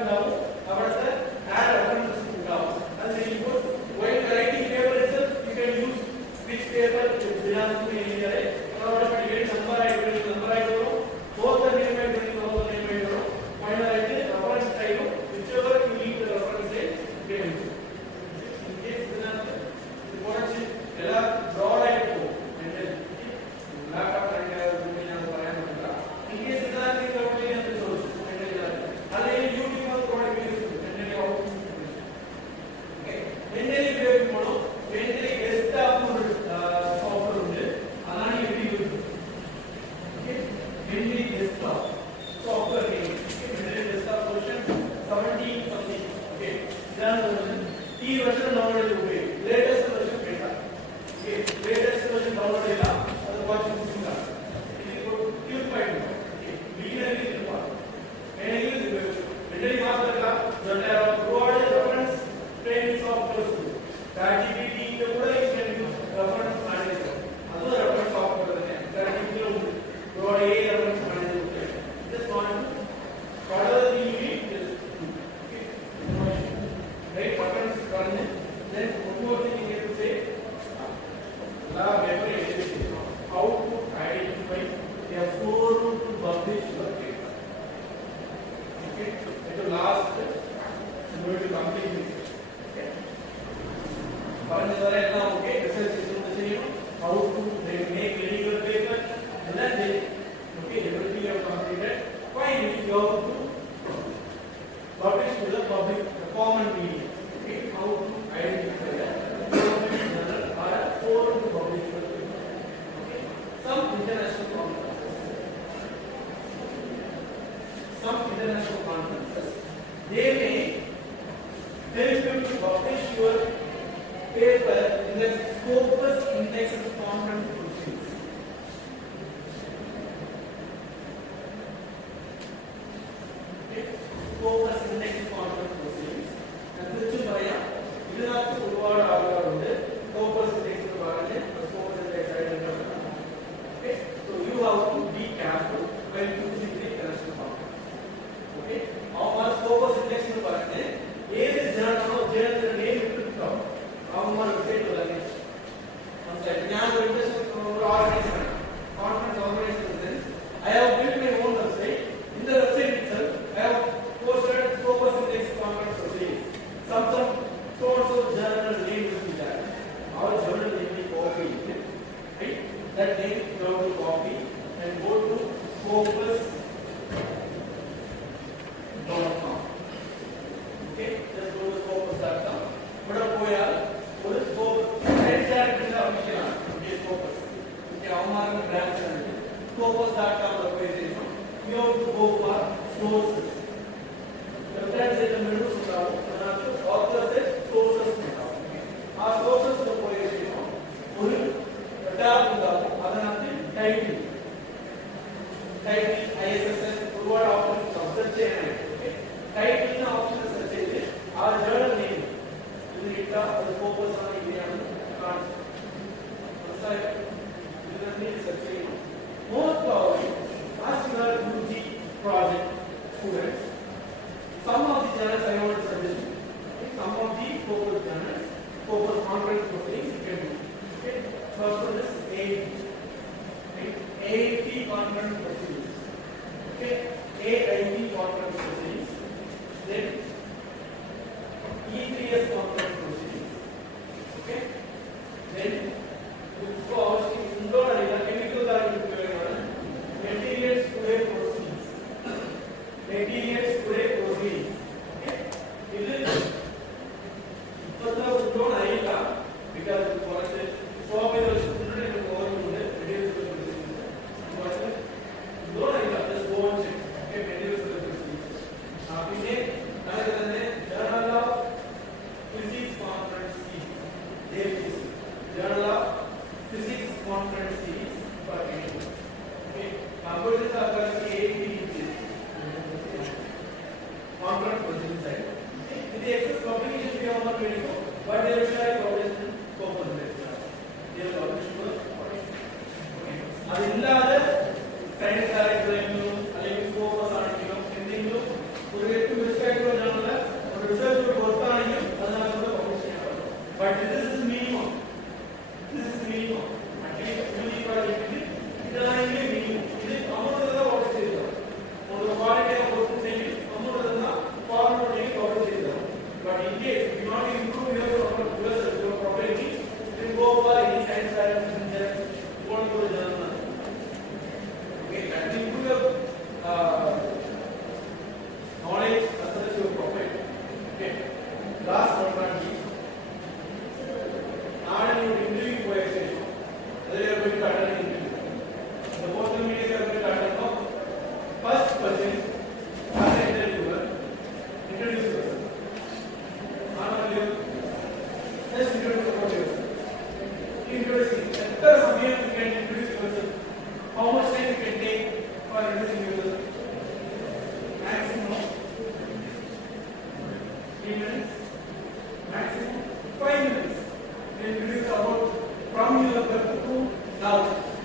ഉണ്ടാവും അവിടുത്തെ ആഡ് റെഫറൻസസ് ഉണ്ടാവും അത് ചെയ്യുമ്പോൾ while writing paper itself you can use which paper belongs to any area അതോടെ പഠിക്കുന്ന നമ്പർ ആയിട്ടോ both the name ആയിട്ടോ final ആയിട്ട് reference type whichever you need the reference you can use in case ഇതിനകത്ത് കുറച്ച് എല്ലാ broad ആയിട്ട് പോകും മെന്റലി ലാപ്ടോപ്പ് ഞാൻ പറയാൻ പറ്റില്ല in case ഇതിനകത്ത് കവർ ചെയ്യാൻ ചോദിച്ചു മെന്റലി അല്ലെങ്കിൽ YouTube product videos mentally okay mentally ഉപയോഗിക്കുമ്പോൾ മെന്റലി ഡെസ്ക്ടോപ്പ് സോഫ്റ്റ്വെയർ ഉണ്ട് അതാണ് ഇവിടെ use mentally desktop software mentally desktop version 17 something okay ഇതാണ് വേർഷൻ ഈ വേർഷൻ ഡൗൺലോഡ് ചെയ്ത് ഉപയോഗിക്കും ലേറ്റസ്റ്റ് വേർഷൻ വേണ്ട ഓക്കെ ലേറ്റസ്റ്റ് വേർഷൻ ഡൗൺലോഡ് ചെയ്താൽ അത് കുറച്ച് ബുദ്ധിമുട്ടാണ് ഇതിപ്പോൾ ക്ലിപ്പായിട്ടുണ്ട് ഓക്കെ വീഡിയോയിൽ ക്ലിപ്പാണ് വേണമെങ്കിൽ ഇത് ഉപയോഗിച്ചു മെന്റലി മാത്രമല്ല ഒരുപാട് റെഫറൻസ് ട്രെയിനിങ് സോഫ്റ്റ്വെയർസ് ഉണ്ട് ChatGPT ന്റെ കൂടെ റെഫറൻസ് മാനേജർ അത് റെഫറൻസ് സോഫ്റ്റ്വെയർ തന്നെ ChatGPT ഉണ്ട് ഒരുപാട് റെഫറൻസ് മാനേജർ ഉണ്ട് just want whatever you need just okay right buttons run then one more thing you have to say how to identify a forum to publish your paper okay at the last you going to complete this okay പറഞ്ഞതെല്ലാം okay research ചെയ്യണം how to make legal paper and then they okay everything you have completed fine you have to publish to the public the common media okay how to identify that government journal or a forum to publish your paper okay some international conferences they may help you to publish your paper in the Scopus Index of Conference Proceedings. Okay? Scopus Index of Conference Proceedings. And this is why you have to put out Scopus Index of Scopus Index. Okay? So you have to be careful when choosing the international conference. Okay? Our Scopus Index of ഏത് ജേർണലിന്റെ നെയിം ഇട്ടിട്ടോ അവന്മാർ വെബ്സൈറ്റ് തുടങ്ങി മനസ്സിലായി ഞാൻ ഒരു organisation conference organisation I have built my own website. In the website itself, I have posted Scopus Index conference proceedings. Some so journal name will be there. Our journal name will copy, right? That name you have to copy and go to Scopus.com. Okay, just go to Scopus.com. But what is Scopus? Exactly the official Scopus. Okay, our branch Scopus.com website. You have to go for sources. The branch is the middle authors is sources. Our sources to tab title. ISSN forward option search title option search our journal name this is the Scopus on India most probably as you are UG project students, some of the journals I want to suggest you. Some of the Scopus journals, Scopus conference proceedings you can do. Okay, first one is AIP conference proceedings. Okay, AIP conference proceedings. Then E3S conference proceedings. Okay, then because materials today proceedings. Materials today proceedings. Okay, this is because for us swap is Journal of Physics Conference Series for anyone. Okay, now go to the conference proceedings side. In the excess publication we have not ready to, but they will try publication Scopus Index. They will publish to the audience. Okay, അത് ഇല്ലാതെ സയൻസ് ആണെങ്കിലും അല്ലെങ്കിൽ സ്കോപ്പസ് ആണെങ്കിലും എന്തെങ്കിലും ഒരു വ്യക്തി റിസർച്ച് ജേർണലിൽ ഒരു റിസർച്ച് പുറത്താണെങ്കിലും അതിനകത്ത് പബ്ലിഷ് ചെയ്യാൻ പറ്റും. But this is minimum. This is minimum. Actually, UG project is minimum. This is amount of the publish ചെയ്തത്. On the quality of work saying amount of the format ചെയ്ത് publish ചെയ്തത്. But in case you want to improve your property, then go for any science science engineer. Go to the journal. Okay, that will improve your knowledge as well as your profit. Okay, last but not least. Now you interview question. They are going to attend an interview. The postal media are going to attend the first person as an interviewer. Introduce yourself. Just introduce about yourself. Introduce yourself. You can introduce yourself. How much time you can take for introducing yourself? Maximum 3 minutes. Maximum 5 minutes. Introduce about from your birth to now.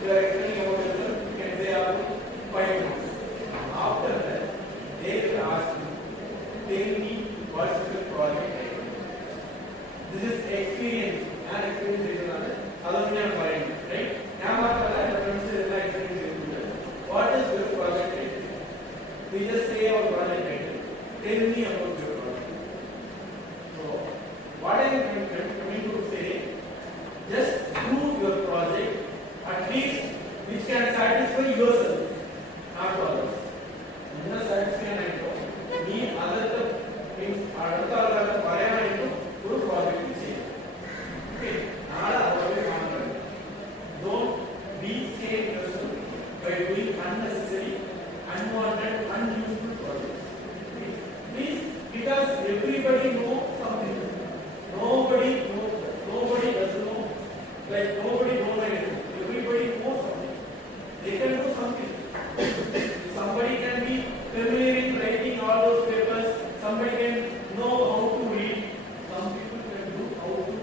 You are explaining about yourself. You can say about 5 minutes. After that, they will ask you, tell me what's your project. This is experience. And experience is another. Right? Now after that, the friends is experience. What is your project? We just say our project. Tell me about your project. So, what I am coming to say, just prove your project at least which can satisfy yourself, not others. You must satisfy me other means other project. Okay, don't be scared yourself by doing unnecessary, unwanted, unuseful projects. Okay. Please give because everybody knows something. Nobody does know, like nobody knows anything. Everybody knows something. They can do something. Somebody can be familiar in writing all those papers. Somebody can know how to read. Some people can do how to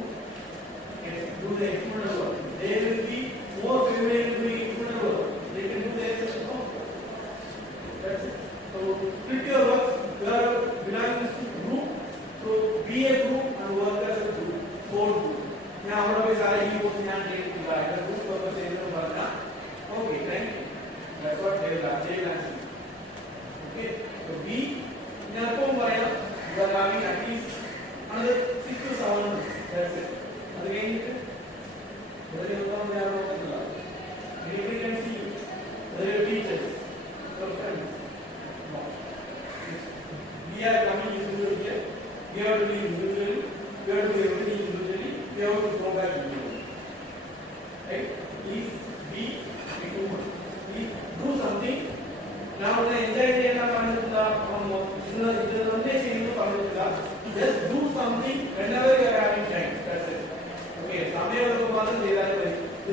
do the external work. They will be more familiar in doing external work. They can do the external work. That's it. So split your work. You are belonging to group. So be a group and work as a group. Whole group. Now, how do I say you want to take the group purpose in the work? Okay, thank you. That's what they will answer. Okay. So be now you are having at least another 6 to 7 months. That's it. Again, anybody can see you. There are teachers, your friends. No. We are coming individually here. We have to be individually. We have to do everything individually. We have to go back individually. Right? Please be human. Please do something. Now, the enjoy just do something whenever you are having time. That's it. Okay. The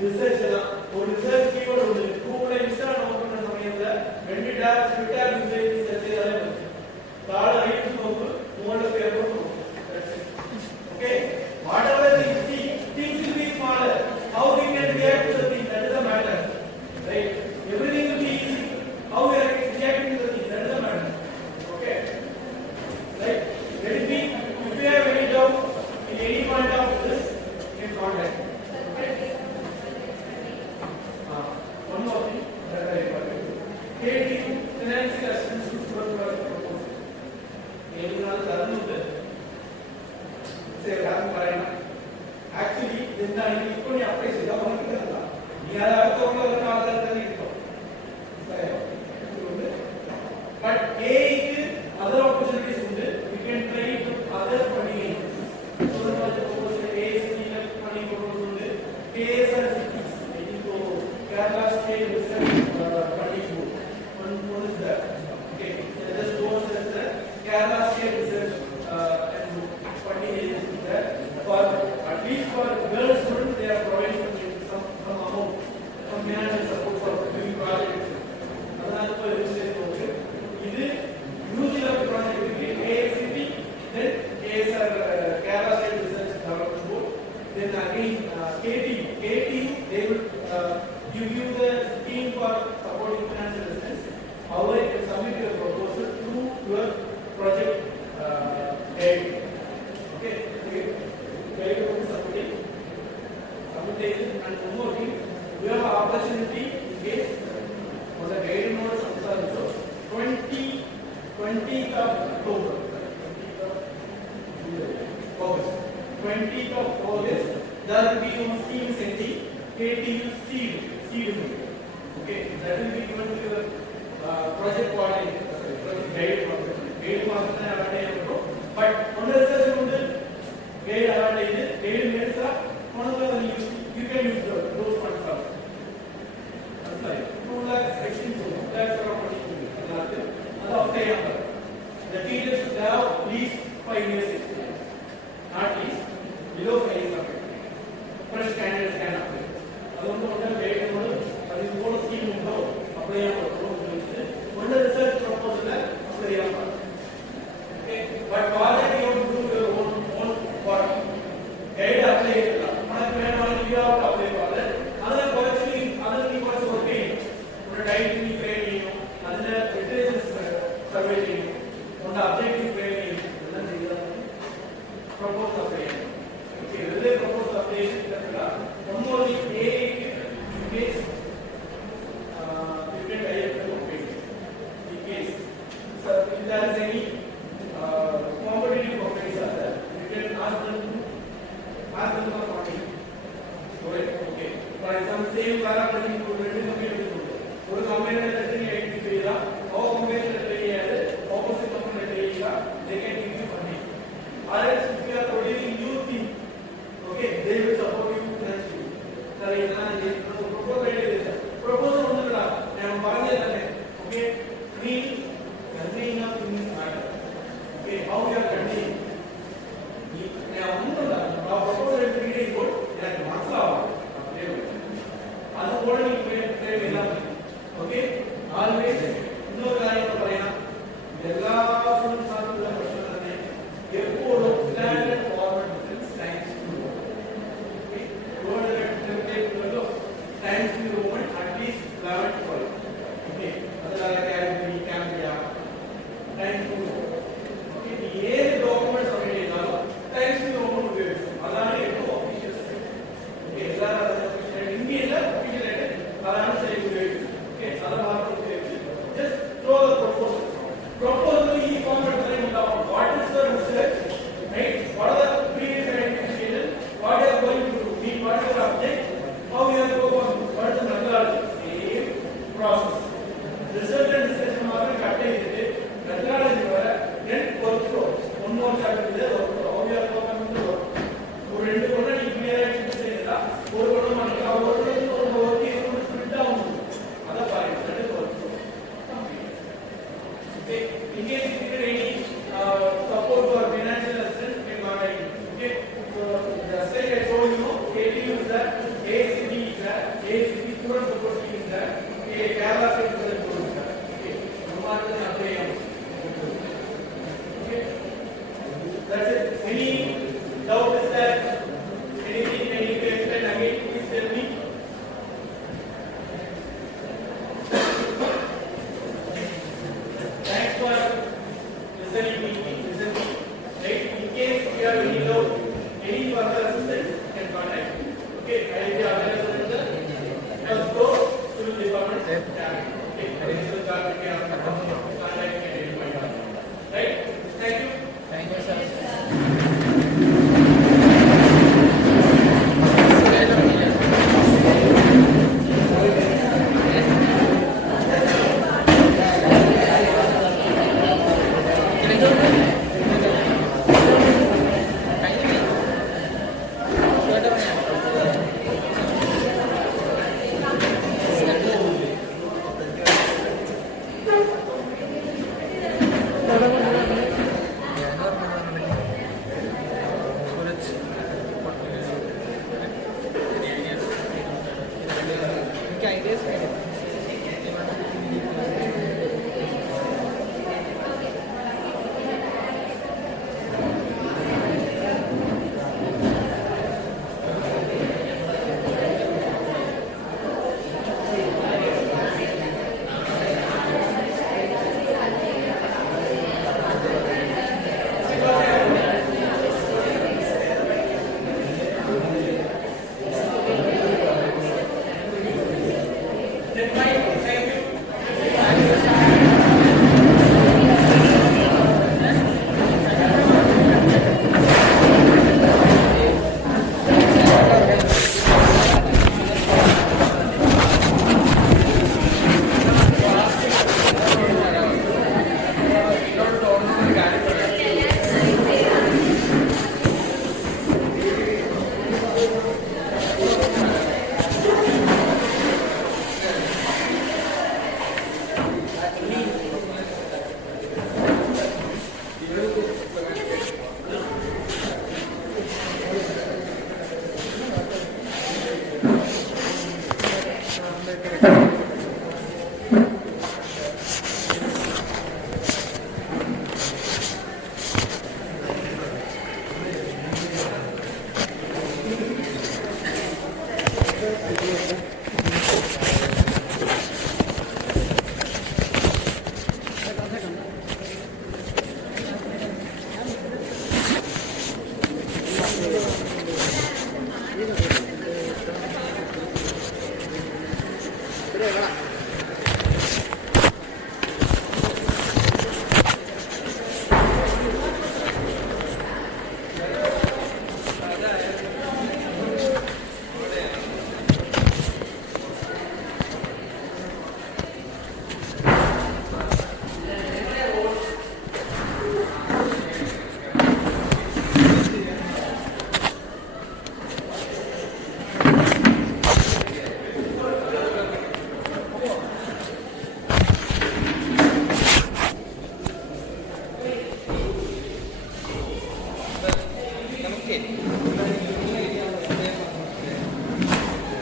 research keyword Google Instagram when we have Twitter usage that's it. Okay. Whatever things will be smaller. How we can react to the thing, that is the matter. Right? Everything will be easy. How we are reacting to the thing, that is the matter. Okay. Right? Let it be. If you have any doubt in any point of this, you can contact. Okay. One more thing that I important. KTU financial assistance to student proposal. Actually, this is equally applies to but A other opportunities we can try to other funding agencies. So the A is funding proposal Kerala State Research Funding Board. One is that. Okay, just goes as the Kerala State Research funding agency there. For at least for girls students, they are providing some amount, some financial support for doing projects. Another registration. This UG level project ASCP, then ASR Kerala State Research Development Board, then again KTU, they will give you the scheme for supporting financial assistance. However, you can submit your proposal to your project guide. Okay, guide will be submitting, and one more thing, you have an opportunity in case for the guide notes also 20th of October, 20th of August, there will be one scheme sending KTU seed money. Okay, that will be given to your project coordinator, project guide coordinator. But on the research model, guide means you can use those funds also. That's like 2 lakhs, 2 lakhs around. The teacher should have at least 5 years experience, not least below 5 years of experience. Fresh candidates can apply. Scheme apply on the research proposal apply. Okay, but for that you have to do your own work. Guide apply. You have to apply for that. Other people are working. Time training, other literature survey, on the objective training, proposal application. Okay, whether proposal application, one more thing, in case you can direct the page. In case if there is any competitive proposal, you can ask them for funding. Okay. For example, same car are running to 20 company. Thank you sir. എനിക്ക് ഐഡിയാസ് വേണം.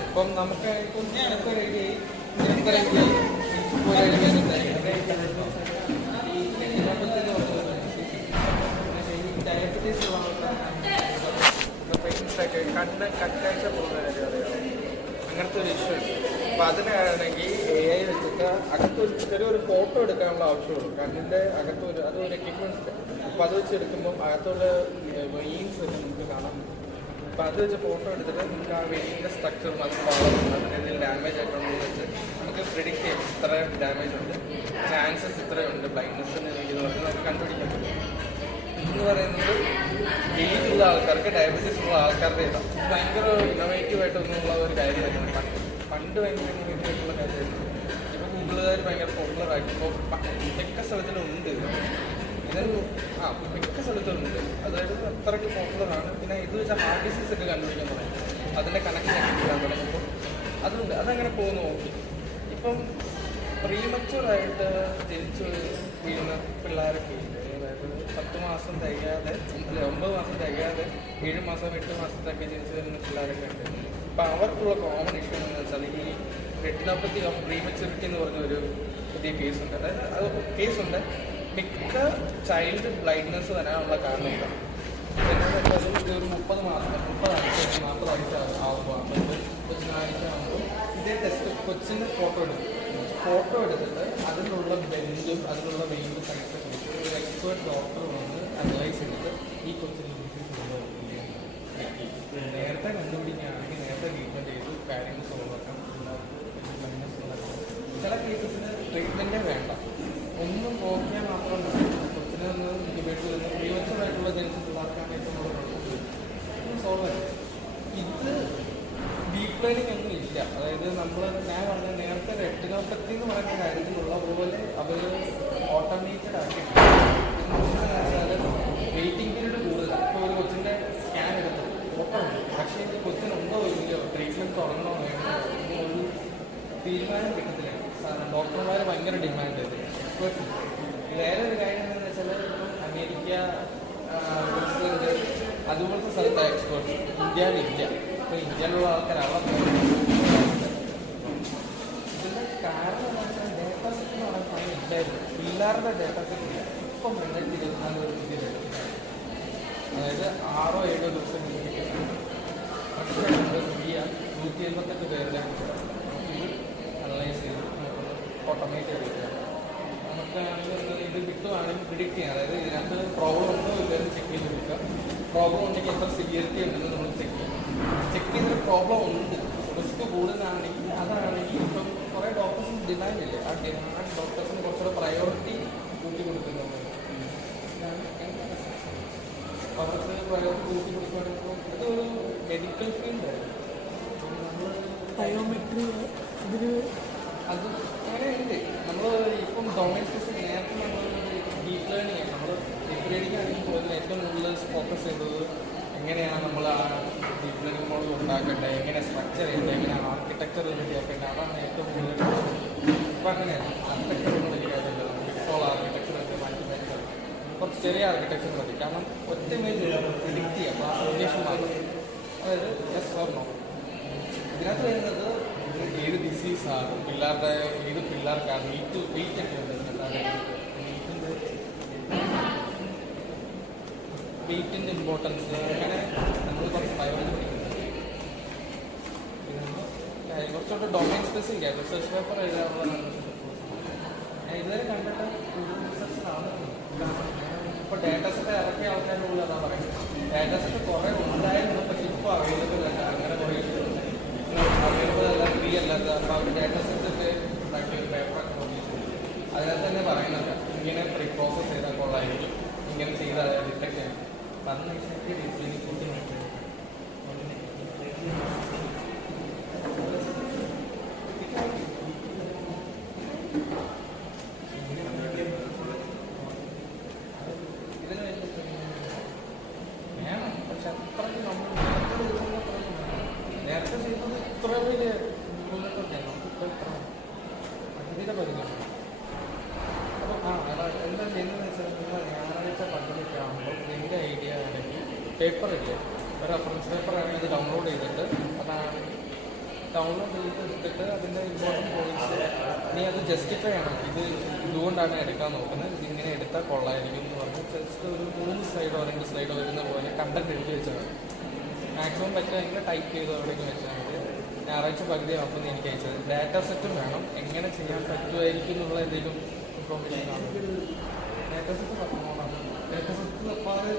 അപ്പം നമുക്ക് ഡയബറ്റീസ് കണ്ണ് കട്ടാഴ്ച പോകുന്ന അങ്ങനത്തെ ഒരു ഇഷ്യൂ ഉണ്ട്. അപ്പം അതിനാണെങ്കിൽ AI വെച്ചിട്ട് അകത്തൊരു ചെറിയൊരു ഫോട്ടോ എടുക്കാനുള്ള ആവശ്യമുള്ളൂ. കണ്ണിൻ്റെ അകത്തൊരു അതൊരു എക്യുപ്മെൻറ്റ് ഉണ്ട്. അപ്പോൾ അത് വെച്ച് എടുക്കുമ്പം അകത്തുള്ള വെയിൻസ് ഒക്കെ നമുക്ക് കാണാൻ പറ്റും. അപ്പോൾ അത് വെച്ച് ഫോട്ടോ എടുത്തിട്ട് നമുക്ക് ആ വെയിൻ്റെ സ്ട്രക്ചറും അത് അതിനെന്തെങ്കിലും ഡാമേജ് ആയിട്ടുണ്ടെന്ന് വെച്ച് നമുക്ക് പ്രിഡിക്റ്റ് ചെയ്യാം ഇത്ര ഡാമേജ് ഉണ്ട്, ചാൻസസ് ഇത്രയുണ്ട് ബ്ലൈൻഡ്നെസ്സിന് എന്ന് പറഞ്ഞ് നമുക്ക് കണ്ടുപിടിക്കാൻ പറ്റും. എന്ന് പറയുന്നത് ഏജ് ഉള്ള ആൾക്കാർക്ക് ഡയബറ്റീസ് ഉള്ള ആൾക്കാരുടെ ഇതാണ് ഭയങ്കര ഇന്നോവേറ്റീവ് ആയിട്ടൊന്നുള്ള ഒരു കാര്യമായിരുന്നു. പണ്ട് ഭയങ്കര ഇന്നോവേറ്റീവ് ആയിട്ടുള്ള കാര്യമായിരുന്നു. ഇപ്പോൾ ഗൂഗിളുകാർ ഭയങ്കര പോപ്പുലറായിട്ട് ഇപ്പോൾ മിക്ക സ്ഥലത്തിലും ഉണ്ട് ഇതിന്. മിക്ക സ്ഥലത്തുണ്ട്. അതായത് അത്രയ്ക്ക് പോപ്പുലറാണ്. പിന്നെ ഇത് വെച്ചാൽ ഹാർട്ട് ഡിസീസ് ഒക്കെ കണ്ടുപിടിക്കാൻ തുടങ്ങി, അതിൻ്റെ കണക്ഷൻ ഒക്കെ കിട്ടാൻ തുടങ്ങിയപ്പോൾ അതുണ്ട്. അതങ്ങനെ പോകുന്നു. നോക്കി ഇപ്പം പ്രീമച്ചുവറായിട്ട് ജനിച്ചു വീഴുന്ന പിള്ളേരൊക്കെ ഉണ്ട്. അതായത് 10 മാസം തികയാതെ 9 മാസം തികയാതെ 7 മാസം 8 മാസത്തൊക്കെ ജനിച്ചു വരുന്ന പിള്ളേരൊക്കെ ഉണ്ട്. അപ്പം അവർക്കുള്ള കോമൺ ഇഷ്യൂ എന്ന് വെച്ചാൽ ഈ റെറ്റിനോപ്പത്തി ഓഫ് പ്രീമച്യൂരിറ്റി എന്ന് പറഞ്ഞൊരു പുതിയ കേസുണ്ട്. അതായത് അത് കേസുണ്ട്. മിക്ക ചൈൽഡ് ബ്ലൈൻഡ്നെസ് വരാനുള്ള കാരണം ഇതാണ്. എന്താണെന്ന് വെച്ചാൽ ഒരു 30 മാസം 30 ആഴ്ച 40 ആഴ്ച ആകുമ്പോൾ കൊച്ചിനാഴ്ചയാകുമ്പോൾ ഇതേ ടെസ്റ്റ് കൊച്ചിൻ്റെ ഫോട്ടോ എടുത്തിട്ട് അതിനുള്ള ബെൻഡും അതിനുള്ള വെയിലും സൈസൊക്കെ കൊടുത്ത് ഒരു എക്സ്പേർട്ട് ഡോക്ടർ വന്ന് അനലൈസ് ചെയ്തിട്ട് ഈ കൊച്ചിന് നേരത്തെ കണ്ടുപിടിക്കുകയാണെങ്കിൽ നേരത്തെ ട്രീറ്റ്മെൻറ്റ് ചെയ്ത് കാര്യങ്ങൾ സോൾവ് ആക്കാം. കേസസിന് ട്രീറ്റ്മെൻറ്റേ വേണ്ട, ഒന്നും നോക്കിയാൽ മാത്രം മതി. കൊച്ചിനെ ഒന്ന് ഇൻക്യുബേറ്റ് ചെയ്ത് പ്രീമച്ചുറായിട്ടുള്ള ജനിച്ച പിള്ളേർക്കാണെങ്കിൽ സോൾവ് ആയി. ഇത് ഡീപ്പ് ലേണിംഗ് ഒന്നും ഇല്ല. അതായത് നമ്മൾ ഞാൻ പറഞ്ഞ നേരത്തെ റെറ്റിനോപ്പത്തി എന്ന് പറയുന്ന കാര്യത്തിലുള്ള പോലെ അവർ ഓട്ടോമേറ്റഡ് ആക്കിയിട്ടുണ്ട്. വെയിറ്റിംഗ് പീരീഡ് കൂടുതലാണ്. ഇപ്പോൾ ഒരു കൊച്ചിൻ്റെ സ്കാൻ എടുത്തു ഫോട്ടോ ഉണ്ട്, പക്ഷേ ഈ കൊച്ചിനുണ്ടോ ഇല്ലയോ, ട്രീറ്റ്മെൻറ്റ് തുടങ്ങണോ വേണോ ഒരു തീരുമാനം കിട്ടത്തില്ല. ഡോക്ടർമാർ ഭയങ്കര ഡിമാൻഡ് ചെയ്ത് എക്സ്പേർട്സ്. വേറെ ഒരു കാര്യം എന്താണെന്ന് വെച്ചാൽ അമേരിക്ക, ന്യൂസിലൻഡ് അതുപോലത്തെ സ്ഥലത്തെ എക്സ്പേർട്സ് ഇന്ത്യയിലില്ല. ഇപ്പോൾ ഇന്ത്യയിലുള്ള ആൾക്കാരാണ്. ഇതിൻ്റെ കാരണം എന്ന് വെച്ചാൽ ഡേറ്റാ സെറ്റ് എന്ന് പറയുന്നത് ഇല്ലായിരുന്നു. പിള്ളേരുടെ ഡേറ്റാ സെറ്റ് ഇല്ല. ഇപ്പം 2024 രീതിയിലുണ്ട്. അതായത് 6-7 ദിവസം പക്ഷേ 188 പേരുടെ ഇത് അനലൈസ് ചെയ്ത് ഓട്ടോമേറ്റ് ചെയ്തിട്ട് നമുക്കാണെങ്കിൽ ഇത് കിട്ടുവാണെങ്കിൽ പ്രിഡിക്റ്റ് ചെയ്യാം. അതായത് ഇതിനകത്ത് പ്രോബ്ലം ഉണ്ടോ ഇല്ലെന്ന് ചെക്ക് ചെയ്ത് കൊടുക്കുക. പ്രോബ്ലം ഉണ്ടെങ്കിൽ എത്ര സിവിയറിറ്റി ഉണ്ടെന്ന് നമ്മൾ ചെക്ക് ചെയ്യും. ചെക്ക് ചെയ്തൊരു പ്രോബ്ലം ഉണ്ട്, റിസ്ക് കൂടുതലാണെങ്കിൽ അതാണെങ്കിൽ ഇപ്പം കുറേ ഡോക്ടേഴ്സിന് ഡിമാൻഡ് ഇല്ലേ, ആ ഡോക്ടേഴ്സിന് കുറച്ചുകൂടെ പ്രയോറിറ്റി കൂട്ടി കൊടുക്കുന്നത്. അവർക്ക് പ്രയോറിറ്റി കൂട്ടി കൊടുക്കുകയാണെങ്കിൽ ഇതൊരു മെഡിക്കൽ ഫീൽഡായിരുന്നു. ബയോമെട്രി ഇതിൽ അത് അങ്ങനെ ഉണ്ട്. നമ്മൾ ഇപ്പം ഡൊമൈൻ സ്പെസിഫിക് നേരത്തെ നമ്മൾ ഡീപ്പ് ലേണിംഗ് നമ്മൾ ഡീപ്പ് ലേണിംഗ് ആണെങ്കിൽ പോലും ഏറ്റവും കൂടുതൽ ഫോക്കസ് ചെയ്തത് എങ്ങനെയാണ് നമ്മൾ ആ ഡീപ്പ് ലേണിംഗ് മോഡൽ ഉണ്ടാക്കേണ്ടത്, എങ്ങനെ സ്ട്രക്ചർ ചെയ്യേണ്ടത്, എങ്ങനെ ആർക്കിടെക്ചർ റെഡിയാക്കേണ്ടത്, അതാണ് ഏറ്റവും കൂടുതൽ. ഇപ്പം അങ്ങനെയാണ് ആർക്കിടെക്ചറൊന്നും വലിയ കാര്യമില്ല. ഇപ്പോൾ ആർക്കിടെക്ചറൊക്കെ മാറ്റി കുറച്ച് ചെറിയ ആർക്കിടെക്ചർ മതി. കാരണം ഒറ്റ ഇമേജ് പ്രിഡിക്റ്റ് ചെയ്യാം, ക്ലാസിഫിക്കേഷൻ മാത്രം. അതായത് യെസ് ഓർ നോ. ഇതിനകത്ത് വരുന്നത് ഏത് ഡിസീസാണ്, പിള്ളേരുടെ ഏത് പിള്ളേർക്കാണ്, വെയിറ്റ് ഒക്കെ ഉണ്ട്. വെയിറ്റിൻ്റെ ഇമ്പോർട്ടൻസ് അങ്ങനെ നമ്മൾ കുറച്ച് ബയോളജി പഠിക്കുന്നുണ്ട്. കുറച്ചുകൂടെ ഡൊമൈൻ സ്പെസിഫിക് ആയിട്ട് റിസർച്ച് പേപ്പർ എഴുതാറുള്ളതാണ്. ഞാൻ ഇതുവരെ കണ്ടിട്ട് കൂടുതൽ റിസർച്ചിലാണ്. ഇപ്പോൾ ഡേറ്റാ സെറ്റ് ഇറക്കിയ ആൾക്കാരുള്ള അതാണ് പറയുന്നത്. ഡേറ്റാ സെറ്റ് കുറേ ഉണ്ടായിരുന്നു, പക്ഷേ ഇപ്പോൾ അവൈലബിൾ അല്ല. അങ്ങനെ കുറേ അവൈലബിൾ അല്ല, ഫ്രീ അല്ലാത്ത. അപ്പോൾ അവർ ഡേറ്റാ സെറ്റ് ഉണ്ടാക്കിയ ഒരു പേപ്പറൊക്കെ നോക്കിയിട്ടുണ്ട്. അതിനകത്ത് തന്നെ പറയുന്നുണ്ട് ഇങ്ങനെ പ്രീ പ്രോസസ് ചെയ്താൽ കൊള്ളായിരിക്കും, ഇങ്ങനെ ചെയ്താൽ ഡിറ്റക്ട് ചെയ്യാം. പറഞ്ഞ രീതിയിൽ കൂട്ടി നോക്കി ഇതിന് വേണം. പക്ഷെ അത്രയ്ക്ക് നമ്മൾ നേരത്തെ ചെയ്യുന്നത് ഇത്ര വലിയ മുന്നോട്ടൊക്കെയാണ്. നമുക്കിപ്പോൾ ഇത്ര അതിൻ്റെ പരിഗണന. അപ്പോൾ എന്താ ചെയ്യുന്നതെന്ന് വെച്ചാൽ നിങ്ങൾ ഞായറാഴ്ച പങ്കെടുക്കുക ആകുമ്പോൾ എൻ്റെ ഐഡിയ ആണെങ്കിൽ പേപ്പർ ഇല്ലേ, ഒരു റെഫറൻസ് പേപ്പറാണെങ്കിൽ അത് ഡൗൺലോഡ് ചെയ്തിട്ട് അതാണ് ഡൗൺലോഡ് ചെയ്തെടുത്തിട്ട് അതിൻ്റെ ഇമ്പോർട്ടൻറ്റ് പോയിന്റ്സ് നീ അത് ജസ്റ്റിഫൈ ചെയ്യണം. ഇതുകൊണ്ടാണ് എടുക്കാൻ നോക്കുന്നത്, ഇതിങ്ങനെ എടുത്താൽ കൊള്ളായിരിക്കും എന്ന് പറഞ്ഞ് ജസ്റ്റ് ഒരു 3 സ്ലൈഡോ 2 സ്ലൈഡോ വരുന്ന പോലെ കണ്ടന്റ് എഴുതി വെച്ചാൽ മതി. മാക്സിമം പറ്റുമെങ്കിൽ ടൈപ്പ് ചെയ്ത് എവിടേക്കും വെച്ചാൽ മതി. ഞായറാഴ്ച പകുതി ആകുമ്പോൾ എനിക്ക് അയച്ചത് ഡാറ്റാ സെറ്റും വേണം, എങ്ങനെ ചെയ്യാൻ പറ്റുമായിരിക്കും എന്നുള്ള എന്തെങ്കിലും ഇൻഫോർമേഷൻ കാണും. ഡാറ്റാ സെറ്റ് പറഞ്ഞോളാം. ഡാറ്റാ സെറ്റ് അപ്പോൾ അത്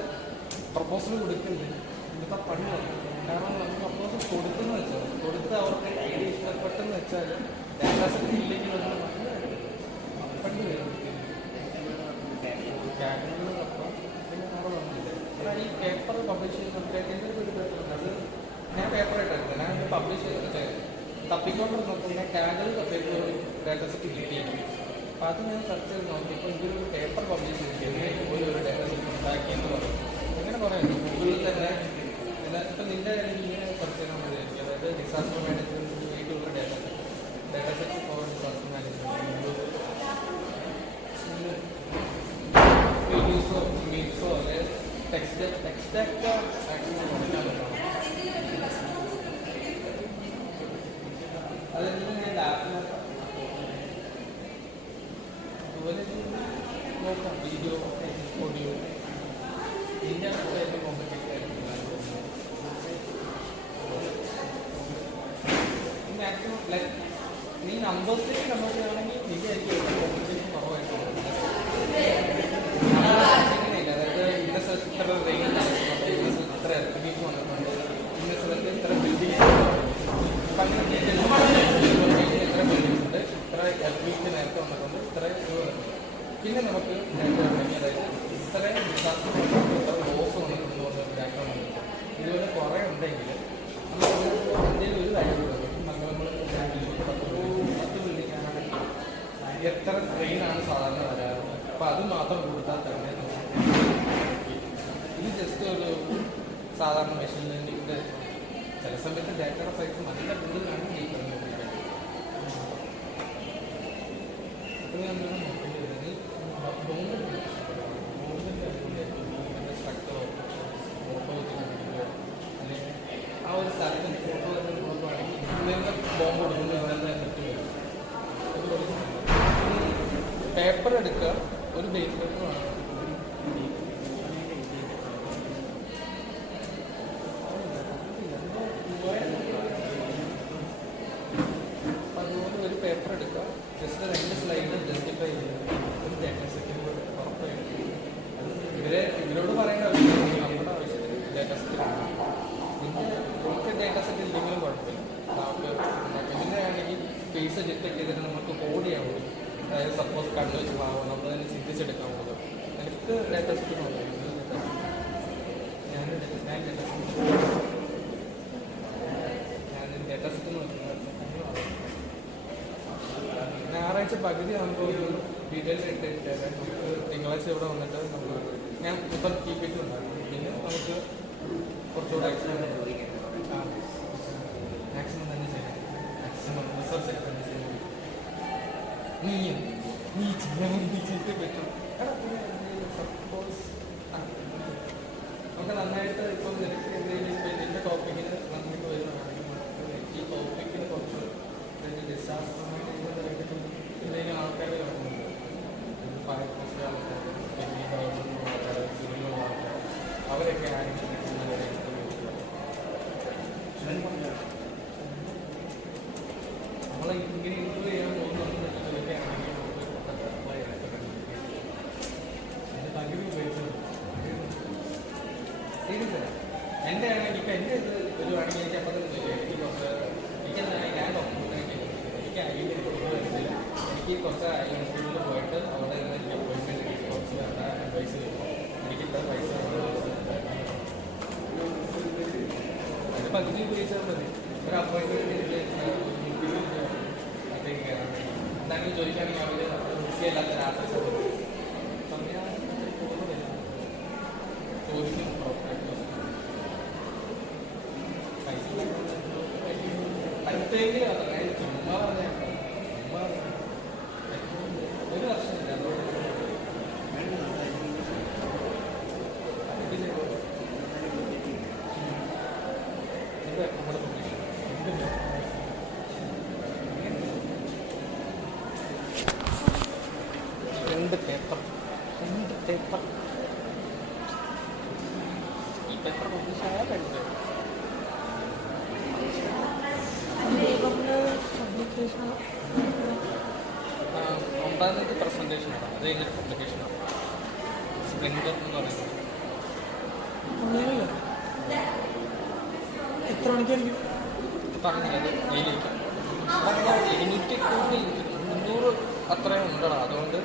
പ്രപ്പോസൽ കൊടുക്കുന്നത് ഇവിടുത്തെ പണി വന്നു. കാരണം നമുക്ക് പ്രപ്പോസൽ കൊടുത്തെന്ന് വെച്ചാൽ കൊടുത്ത് അവർക്ക് ഐഡിയ ഇഷ്ടപ്പെട്ടെന്ന് വെച്ചാൽ ഡാറ്റാ സെറ്റ് ഇല്ലെങ്കിൽ അത് പണ്ട് വരും. കാര്യങ്ങളിലപ്പം പിന്നെ അവിടെ വന്നില്ല. ഈ പേപ്പർ പബ്ലിഷ് ചെയ്യുന്ന എൻ്റെ ഒരു പേപ്പറുണ്ട്, അത് ഞാൻ പേപ്പറായിട്ടായിരുന്നു ഞാൻ പബ്ലിഷ് ചെയ്തിട്ട് തപ്പിക്കൊണ്ടിരുന്നപ്പോൾ ഞാൻ കാനൽ പേപ്പർ ഡാറ്റാ സെറ്റ് കിട്ടിയിരുന്നു. അപ്പോൾ അത് ഞാൻ സെർച്ച് ചെയ്ത് നോക്കിയപ്പോൾ ഇതൊരു പേപ്പർ പബ്ലിഷ് ചെയ്തിട്ട് ഒരു ഡാറ്റാ സെറ്റ് ഉണ്ടാക്കിയെന്ന് പറയും. അങ്ങനെ പറയുന്നു ഗൂഗിളിൽ തന്നെ. ഇപ്പം നിൻ്റെ ഇങ്ങനെ സെർച്ച് ചെയ്താൽ മതിയായിരിക്കും. അതായത് ഡിസാസ്റ്റർ മാനേജ്മെൻറ്റിന് വേണ്ടിയുള്ള data set for disaster management വീഡിയോസോ ഇമേജസോ അല്ലെ ടെക്സ്റ്റൊക്കെ ആക്ച്വലി കൊടുക്കാൻ പറ്റണം. അതെല്ലാം ഞാൻ ലാപ്പിനകത്ത് അതുപോലെ നോക്കാം. വീഡിയോ ഓഡിയോ ഇതിൻ്റെ ഏറ്റവും കോമ്പറ്റീവ് ആയിരിക്കും. മാക്സിമം ലൈക്ക് നീ നമ്പേഴ്സിലേക്ക് കൺവേർട്ട് ചെയ്യുകയാണെങ്കിൽ നിന്റെ ആയിരിക്കും ഏറ്റവും കോമ്പറ്റീഷൻ കുറവായിട്ടുള്ളത്. അങ്ങനെയില്ല, അതായത് ഇന്ന സ്ഥലത്ത് ഇത്ര റേഞ്ച് നടക്കുന്നുണ്ട്, ഇന്ന സ്ഥലത്ത് ഇത്ര എലക്ട്രിക്കൽസ് വന്നിട്ടുണ്ട്, ഇന്ന സ്ഥലത്ത് ഇത്ര ബിൽഡിങ്സ്. അപ്പം അങ്ങനെ എത്ര ബിൽഡിങ്സ് ഉണ്ട്, ഇത്ര ഹെൽത്ത് നേരത്തെ വന്നിട്ടുണ്ട് ഇത്രയും ഇത് വരുന്നത്. പിന്നെ നമുക്ക് നേരത്തെ തുടങ്ങി അതായത് ഇത്രയും ഡിസാസ്റ്റർ ഇത്ര ലോസ് വന്നിട്ടുണ്ടെന്ന് പറഞ്ഞ ബാക്ക്ഗ്രൗണ്ട് വന്നിട്ട് ഇതുപോലെ കുറേ ഉണ്ടെങ്കിൽ നമുക്ക് എന്തെങ്കിലും ഒരു കാര്യം നമ്മൾ 10 ബിൽഡിംഗ് ആണെങ്കിൽ എത്ര ട്രെയിനാണ് സാധാരണ വരാറ്. അപ്പോൾ അത് മാത്രം കൊടുത്താൽ തന്നെ ഇത് ജസ്റ്റ് ഒരു സാധാരണ മെഷീൻ ലേണിംഗിൻ്റെ ചില സമയത്ത് ഡാറ്റയുടെ സൈസ് നല്ല കൂടുതലാണ് ഈ ഉപയോഗിക്കുന്നത്. അപ്പോൾ ഞാൻ നോക്കേണ്ടി വരുന്നത് ഗവൺമെൻറ് സ്ട്രക്ചറോ ഫോട്ടോ വെച്ചിട്ടുണ്ടെങ്കിലോ അല്ലെങ്കിൽ ആ ഒരു സ്ഥലത്ത് ഫോട്ടോ തന്നെ കൊടുക്കുകയാണെങ്കിൽ ഇന്നത്തെ ബോംബ് കൊടുക്കുമ്പോൾ ഇന്നത്തെ എഫക്റ്റ് വരും. പേപ്പർ എടുക്കുക, ഒരു ബേസ് പേപ്പർ വേണം. അതുപോലെ ഒരു പേപ്പർ എടുക്കുക, ജസ്റ്റ് 2 സ്ലൈഡ് ജസ്റ്റിഫൈ ചെയ്യുക, ഒരു 10 സെക്കൻഡ് ഉറപ്പായിട്ട് ഇവരോട് പറയേണ്ട ആവശ്യമില്ല. നമ്മുടെ ആവശ്യത്തിന് ഡേറ്റ സെറ്റ് നമുക്ക് ഡേറ്റ സെറ്റ് ഇല്ലെങ്കിലും കുഴപ്പമില്ല. നമുക്ക് പിന്നെ ആണെങ്കിൽ ഫേസ് ഡിറ്റക്ട് ചെയ്തിട്ട് നമുക്ക് കോഡ് ചെയ്യാൻ പറ്റും. അതായത് സപ്പോസ് കണ്ടു വെച്ച് പോകാം, നമ്മൾ തന്നെ ചിന്തിച്ചെടുക്കാൻ പോകും. എനിക്ക് ഡേറ്റ സെറ്റ് നോക്കാം. ഞാൻ ഡേറ്റ സെറ്റ് നോക്കുന്നത് ഞായറാഴ്ച പകുതി ആകുമ്പോൾ ഒരു ഡീറ്റെയിൽസ് ഇട്ടിട്ട് നമുക്ക് തിങ്കളാഴ്ച ഇവിടെ വന്നിട്ട് നമ്മൾ ഞാൻ ഇപ്പം കീപ്പിറ്റ് ഉണ്ടാകും. പിന്നെ നമുക്ക് കുറച്ചുകൂടെ മാക്സിമം തന്നെ ചെയ്യാം. മാക്സിമം റിസർച്ച് ഒക്കെ തന്നെ ചെയ്യാം. നീ ചെയ്യാൻ നീ ചെയ്തേ പറ്റും. സപ്പോസ് നമുക്ക് നന്നായിട്ട് ഇപ്പം നിനക്ക് എന്തെങ്കിലും എൻ്റെ ടോപ്പിക്കിന് നന്നായിട്ട് വരുന്നതാണെങ്കിൽ ഈ ടോപ്പിക്കിന് കുറച്ച് ഡിസാസ്റ്റർ എന്തെങ്കിലും ആൾക്കാർ കിടക്കുന്നുണ്ട്. ഫയർ ഫോഴ്സിലെ ആൾക്കാർ, ഗവൺമെൻറ് ആൾക്കാർ, സിവിലുള്ള ആൾക്കാർ, അവരൊക്കെ ആയിരിക്കും നമ്മളെ ഇങ്ങനെ ഇമ്പ്രൂവ് ചെയ്യാൻ പോകുന്നുണ്ടെന്ന് ചോദിക്കുകയാണെങ്കിൽ നമുക്ക് അപ്ലൈ ചെയ്യാൻ എൻ്റെ തകരി ഉപയോഗിച്ചത് സീരിയസ് എൻ്റെ ആണെങ്കിൽ ഇപ്പം എൻ്റെ ഇത് വരുവാണെങ്കിൽ എനിക്ക് അപ്പം തന്നെ എനിക്ക് കുറച്ച് ഞാൻ എനിക്ക് ഐഡിയ കൊടുക്കുന്നില്ല. എനിക്ക് കുറച്ച് ഇൻസ്റ്റിറ്റ്യൂട്ടിൽ പോയിട്ട് അവിടെ നിന്ന് എനിക്ക് അപ്പോയിൻമെൻറ്റ് കിട്ടി. കുറച്ച് അഡ്വൈസ് ചെയ്യും. എനിക്ക് ഇത്ര പൈസ അത് പകുതി ഉപയോഗിച്ചാൽ മതി. ഒരു അപ്പോയിൻമെൻറ്റ് എന്തെങ്കിലും ചോദിക്കുകയാണെങ്കിൽ അവർ ബിസിയല്ലാത്ത രാത്രി സമയം പോകുന്നില്ല ചോദിക്കും. പൈസ അടുത്തെങ്കിലും അത്ര ചുമ്മാ പറഞ്ഞാൽ ഒരു വർഷമില്ല. നമ്മുടെ പ്രൊഫഷൻ 2 പേപ്പർ ഈ പേപ്പർ പബ്ലിഷ് ആയാൽ 2 പേപ്പർ ഒമ്പതാമത്തെ പ്രസൻറ്റേഷനാണ്. അത് കഴിഞ്ഞൊരു പബ്ലിക്കേഷനാണ് സ്പ്രിൻറ്റർ എന്ന് പറയുന്നത്. എത്ര മണിക്കായിരിക്കും പറഞ്ഞത്? ഡെയിലിക്ക് 200 അത്രയും ഉണ്ടോ. അതുകൊണ്ട്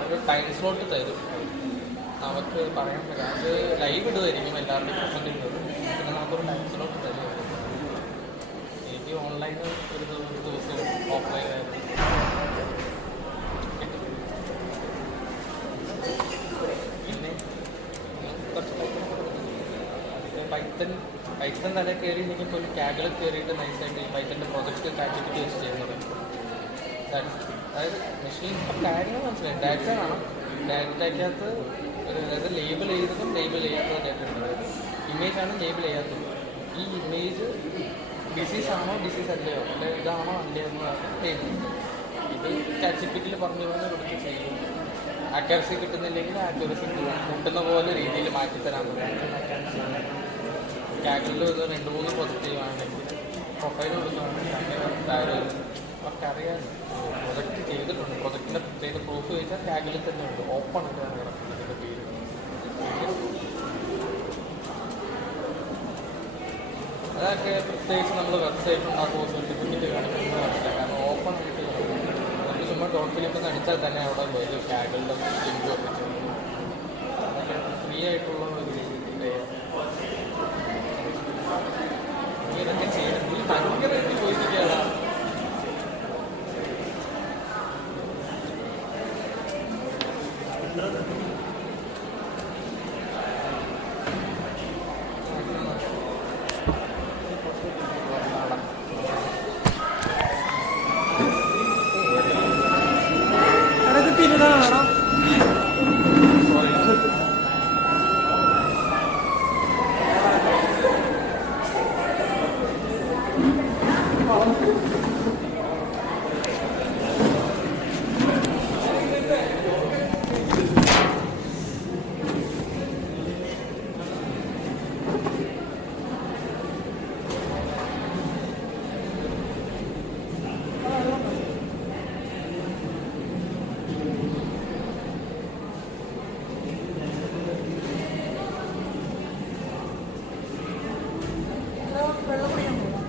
അവർ ടൈം സ്ലോട്ട് തരും. നമുക്ക് പറയാൻ പറ്റില്ല. അത് ലൈവ് ഇടുമായിരിക്കും എല്ലാവരുടെയും പ്രസൻറ്റ് ചെയ്യുന്നത്. പിന്നെ നമുക്കൊരു ടൈം സ്ലോട്ട് തരും. എനിക്ക് ഓൺലൈൻ ഒരു ദിവസവും ഓഫ്ലൈൻ ആയിരുന്നു. പിന്നെ കുറച്ച് പൈത്തൺ തല കയറി എനിക്കിപ്പോൾ ഒരു ക്യാബിൽ കയറിയിട്ട് നൈസായിട്ട് ഈ പൈത്തൻ്റെ പ്രോജക്റ്റ് കാറ്റഗറി വെച്ച് ചെയ്യുന്നത്. അതായത് മെഷീൻ ഇപ്പം കാര്യങ്ങൾ മനസ്സിലായി. ഡാറ്റ കാണാം. ഡാറ്റയ്ക്കകത്ത് അതായത് ലേബിൾ ചെയ്തതും ലേബിൾ ചെയ്യാത്തതും ഡാറ്റ ഉണ്ട്. അതായത് ഇമേജാണ് ലേബിൾ ചെയ്യാത്തത്. ഈ ഇമേജ് ഡിസീസ് ആണോ ഡിസീസ് അല്ലയോ അല്ലെ ഇതാണോ അല്ലയോ എന്നതാണ് ചെയ്യുന്നത്. ഇത് ചാറ്റ്ജിപിറ്റിയിൽ പറഞ്ഞു കൊടുത്ത് ചെയ്യും. ആക്യുറസി കിട്ടുന്നില്ലെങ്കിൽ ആക്യുറസി കൂട്ടുന്ന പോലെ രീതിയിൽ മാറ്റിത്തരാൻ പറ്റും. കാഗിളിൽ ഒരു 2-3 പ്രൊജക്റ്റ് ചെയ്യുവാണെങ്കിൽ പ്രൊഫൈൽ കൊടുക്കുകയാണെങ്കിൽ അങ്ങനെ അവർക്കറിയാം പ്രൊജക്റ്റ് ചെയ്തിട്ടുണ്ട്. പ്രൊജക്റ്റിൻ്റെ ചെയ്ത് പ്രൂഫ് ചോദിച്ചാൽ കാഗിളിൽ തന്നെ ഉണ്ട്. ഓപ്പൺ ആയിട്ടാണ് കിടക്കുന്നത്. ഇതിൻ്റെ പേര് അതൊക്കെ പ്രത്യേകിച്ച് നമ്മൾ വെബ്സൈറ്റ് ഉണ്ടാക്കുമ്പോൾ സർട്ടിഫിക്കറ്റ് കാണിക്കുന്നത് മനസ്സിലാക്കാം. കാരണം ഓപ്പൺ ആയിട്ട് നമുക്ക് ചുമ്മാ ചുമ്മാ ഡോട്ട് ഫിലിപ്പ് അടിച്ചാൽ തന്നെ അവിടെ വരും ടാഗുകളുടെ ലിങ്കും ഒക്കെ ചെയ്യുന്നു. അതൊക്കെ ഫ്രീ ആയിട്ടുള്ള ഒരു നീ ഇതൊക്കെ ചെയ്യണം. നീ ഭയങ്കരമായിട്ട് ചോദിക്കുകയാണ്. അതൊക്കെ തിരുടാണോ? വെള്ളം കുടിക്കാൻ പോകും.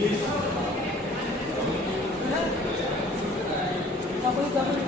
Vamos entrar.